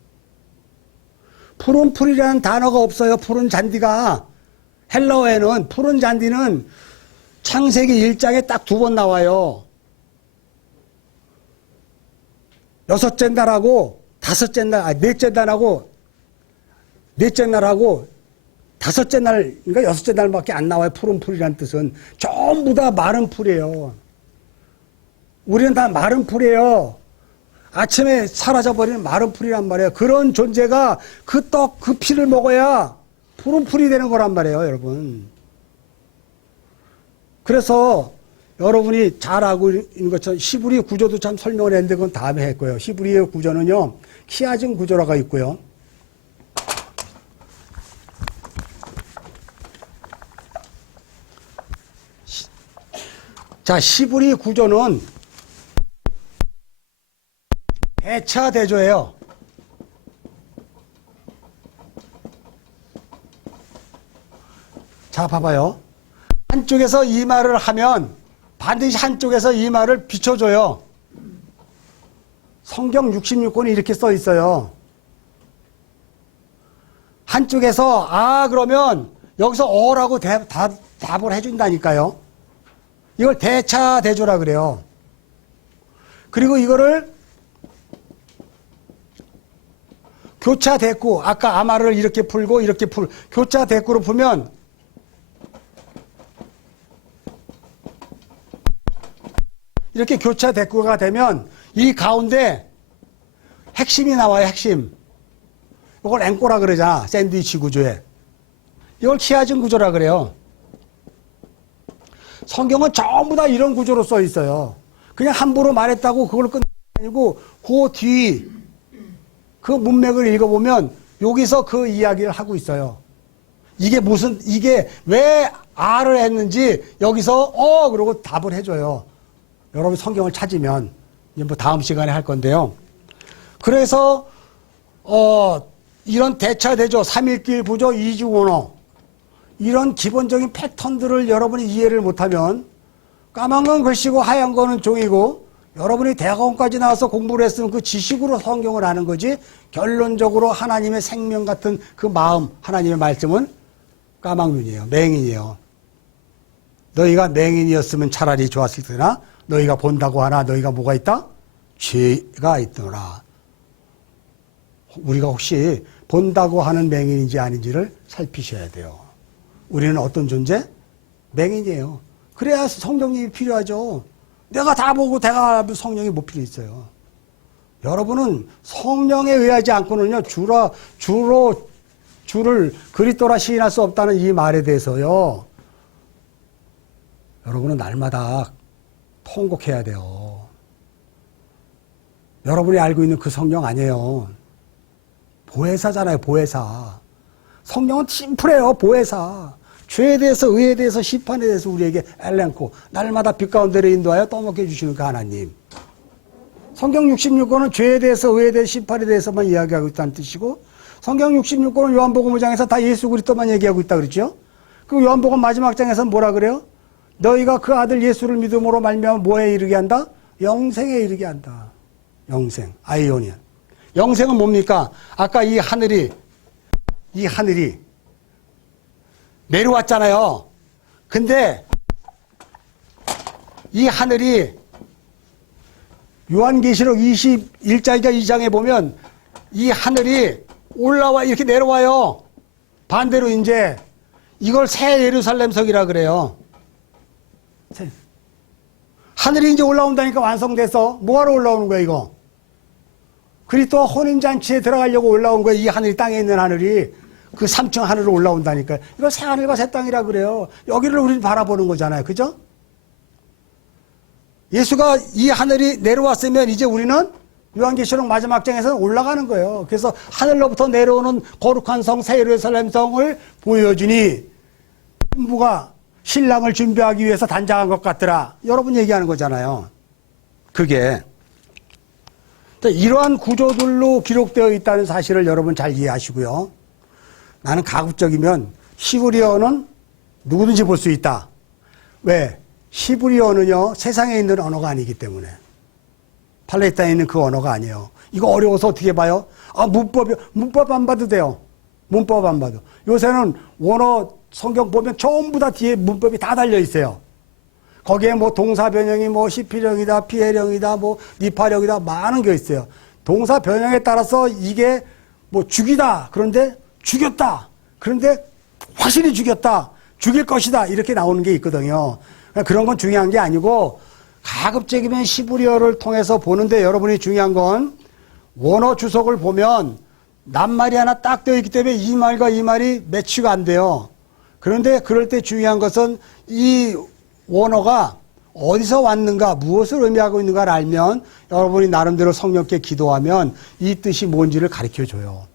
푸른 풀이라는 단어가 없어요. 푸른 잔디가. 헬라어에는 푸른 잔디는 창세기 1장에 딱 2번 나와요. 6째 날하고 5째 날, 4째 날하고 4째 날하고 5째 날, 그러니까 6째 날밖에 안 나와요. 푸른 풀이라는 뜻은. 전부 다 마른 풀이에요. 우리는 다 마른 풀이에요. 아침에 사라져버리는 마른 풀이란 말이에요. 그런 존재가 그 떡, 그 피를 먹어야 푸른 풀이 되는 거란 말이에요, 여러분. 그래서 여러분이 잘 알고 있는 것처럼 히브리 구조도 참 설명을 했는데 그건 다음에 할 거예요. 히브리의 구조는요, 키아즘 구조라가 있고요. 자, 히브리 구조는 대차 대조예요. 자, 봐봐요. 한쪽에서 이 말을 하면 반드시 한쪽에서 이 말을 비춰줘요. 성경 66권이 이렇게 써 있어요. 한쪽에서 그러면 여기서 어라고 답을 해준다니까요. 이걸 대차 대조라 그래요. 그리고 이거를 교차 대꾸, 아까 아마를 이렇게 풀고 이렇게 교차 대꾸로 풀면 이렇게 교차 대꾸가 되면 이 가운데 핵심이 나와요. 핵심. 이걸 앵꼬라 그러잖아. 샌드위치 구조에. 이걸 키아즘 구조라 그래요. 성경은 전부 다 이런 구조로 써 있어요. 그냥 함부로 말했다고 그걸 끝내는 게 아니고 그 뒤 그 문맥을 읽어보면 여기서 그 이야기를 하고 있어요. 이게 왜 R을 했는지 여기서 그러고 답을 해줘요. 여러분 성경을 찾으면 이제 뭐 다음 시간에 할 건데요. 그래서 이런 대차대조, 삼일길 구조, 이중언어 이런 기본적인 패턴들을 여러분이 이해를 못하면 까만 건 글씨고 하얀 거는 종이고 여러분이 대학원까지 나와서 공부를 했으면 그 지식으로 성경을 아는 거지 결론적으로 하나님의 생명 같은 그 마음, 하나님의 말씀은 까막눈이에요. 맹인이에요. 너희가 맹인이었으면 차라리 좋았을 테나 너희가 본다고 하나 너희가 뭐가 있다? 죄가 있더라. 우리가 혹시 본다고 하는 맹인인지 아닌지를 살피셔야 돼요. 우리는 어떤 존재? 맹인이에요. 그래야 성령님이 필요하죠. 내가 다 보고 내가 성령이 못 필요 있어요. 여러분은 성령에 의하지 않고는요, 주를 그리스도라 시인할 수 없다는 이 말에 대해서요, 여러분은 날마다 통곡해야 돼요. 여러분이 알고 있는 그 성령 아니에요. 보혜사잖아요, 보혜사. 성령은 심플해요, 보혜사. 죄에 대해서, 의에 대해서, 심판에 대해서 우리에게 엘렌코, 날마다 빛 가운데로 인도하여 떠먹게 해주시는 그 하나님. 성경 66권은 죄에 대해서, 의에 대해서, 심판에 대해서만 이야기하고 있다는 뜻이고, 성경 66권은 요한복음 5장에서 다 예수 그리스도만 얘기하고 있다 그랬죠? 그 요한복음 마지막 장에서는 뭐라 그래요? 너희가 그 아들 예수를 믿음으로 말미암아 뭐에 이르게 한다? 영생에 이르게 한다. 영생, 아이오니안. 영생은 뭡니까? 아까 이 하늘이 내려왔잖아요. 근데 이 하늘이 요한계시록 21장이가 2장에 보면 이 하늘이 올라와 이렇게 내려와요. 반대로 이제 이걸 새 예루살렘성이라 그래요. 하늘이 이제 올라온다니까 완성돼서 뭐하러 올라오는 거야 이거? 그리스도 혼인잔치에 들어가려고 올라온 거야. 이 하늘이, 땅에 있는 하늘이 그 3층 하늘로 올라온다니까요. 이거 새 하늘과 새 땅이라 그래요. 여기를 우리는 바라보는 거잖아요. 그죠? 예수가 이 하늘이 내려왔으면 이제 우리는 요한계시록 마지막 장에서 올라가는 거예요. 그래서 하늘로부터 내려오는 거룩한 성, 새 예루살렘 성을 보여주니 신부가 신랑을 준비하기 위해서 단장한 것 같더라. 여러분 얘기하는 거잖아요. 그게 이러한 구조들로 기록되어 있다는 사실을 여러분 잘 이해하시고요. 나는 가급적이면 히브리어는 누구든지 볼 수 있다. 왜? 히브리어는요, 세상에 있는 언어가 아니기 때문에. 팔레스타인에 있는 그 언어가 아니에요. 이거 어려워서 어떻게 봐요? 문법 안 봐도 돼요. 문법 안 봐도. 요새는 원어 성경 보면 전부 다 뒤에 문법이 다 달려 있어요. 거기에 뭐 동사 변형이 뭐 시피령이다, 피해령이다, 뭐 니파령이다, 많은 게 있어요. 동사 변형에 따라서 이게 뭐 죽이다. 그런데 죽였다. 그런데 확실히 죽였다. 죽일 것이다. 이렇게 나오는 게 있거든요. 그런 건 중요한 게 아니고 가급적이면 히브리어를 통해서 보는데 여러분이 중요한 건 원어 주석을 보면 낱말이 하나 딱 되어 있기 때문에 이 말과 이 말이 매치가 안 돼요. 그런데 그럴 때 중요한 것은 이 원어가 어디서 왔는가, 무엇을 의미하고 있는가를 알면 여러분이 나름대로 성령께 기도하면 이 뜻이 뭔지를 가르쳐 줘요.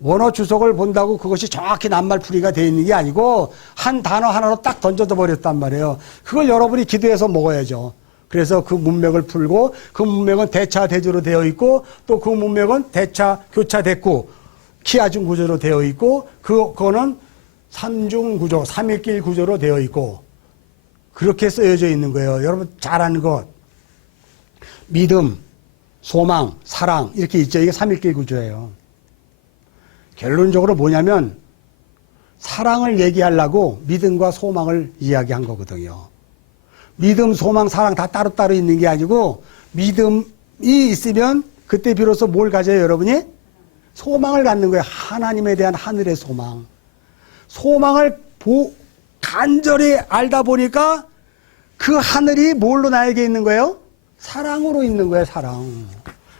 원어 주석을 본다고 그것이 정확히 낱말풀이가 되어 있는 게 아니고 한 단어 하나로 딱 던져져 버렸단 말이에요. 그걸 여러분이 기도해서 먹어야죠. 그래서 그 문맥을 풀고 그 문맥은 대차 대조로 되어 있고 또 그 문맥은 대차 교차 대구 키아중 구조로 되어 있고 그거는 삼중 구조, 삼일길 구조로 되어 있고 그렇게 쓰여져 있는 거예요. 여러분 잘 아는 것. 믿음, 소망, 사랑 이렇게 있죠. 이게 삼일길 구조예요. 결론적으로 뭐냐면 사랑을 얘기하려고 믿음과 소망을 이야기한 거거든요. 믿음, 소망, 사랑 다 따로따로 있는 게 아니고 믿음이 있으면 그때 비로소 뭘 가져요, 여러분이? 소망을 갖는 거예요. 하나님에 대한 하늘의 소망. 소망을 간절히 알다 보니까 그 하늘이 뭘로 나에게 있는 거예요? 사랑으로 있는 거예요, 사랑.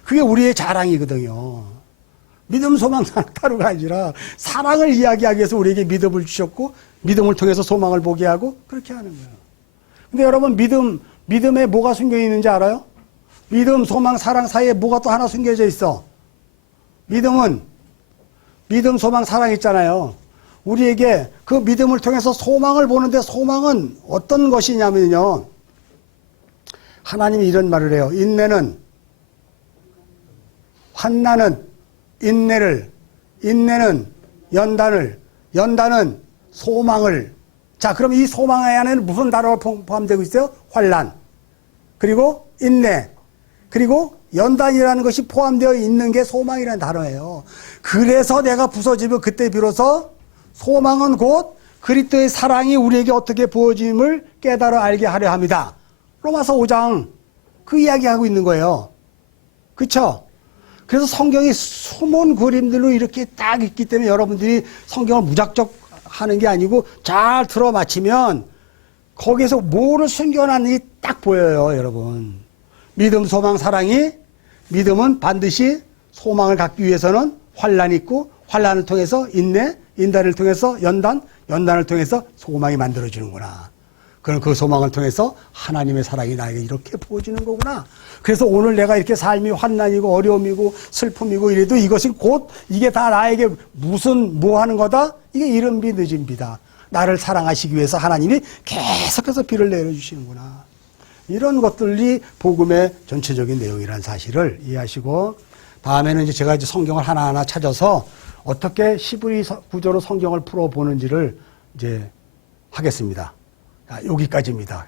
그게 우리의 자랑이거든요. 믿음, 소망, 사랑 따로가 아니라 사랑을 이야기하기 위해서 우리에게 믿음을 주셨고 믿음을 통해서 소망을 보게 하고 그렇게 하는 거예요. 근데 여러분 믿음에 뭐가 숨겨 있는지 알아요? 믿음, 소망, 사랑 사이에 뭐가 또 하나 숨겨져 있어. 믿음, 소망, 사랑 있잖아요. 우리에게 그 믿음을 통해서 소망을 보는데 소망은 어떤 것이냐면요. 하나님이 이런 말을 해요. 인내는 환난은 인내를, 인내는 연단은 소망을. 자, 그럼 이 소망 안에는 무슨 단어가 포함되고 있어요? 환난, 그리고 인내, 그리고 연단이라는 것이 포함되어 있는 게 소망이라는 단어예요. 그래서 내가 부서지면 그때 비로소 소망은 곧 그리스도의 사랑이 우리에게 어떻게 부어짐을 깨달아 알게 하려 합니다. 로마서 5장 그 이야기하고 있는 거예요. 그렇죠? 그래서 성경이 숨은 그림들로 이렇게 딱 있기 때문에 여러분들이 성경을 무작정 하는 게 아니고 잘 들어맞히면 거기에서 뭐를 숨겨놨는지 딱 보여요, 여러분. 믿음, 소망, 사랑이 믿음은 반드시 소망을 갖기 위해서는 환난이 있고 환난을 통해서 인내, 인내를 통해서 연단을 통해서 소망이 만들어지는구나. 그럼 그 소망을 통해서 하나님의 사랑이 나에게 이렇게 부어지는 거구나. 그래서 오늘 내가 이렇게 삶이 환난이고 어려움이고 슬픔이고 이래도 이것은 곧 이게 다 나에게 뭐 하는 거다? 이게 이른 비 늦은 비다. 나를 사랑하시기 위해서 하나님이 계속해서 비를 내려주시는구나. 이런 것들이 복음의 전체적인 내용이라는 사실을 이해하시고 다음에는 이제 제가 이제 성경을 하나하나 찾아서 어떻게 히브리 구조로 성경을 풀어보는지를 이제 하겠습니다. 여기까지입니다.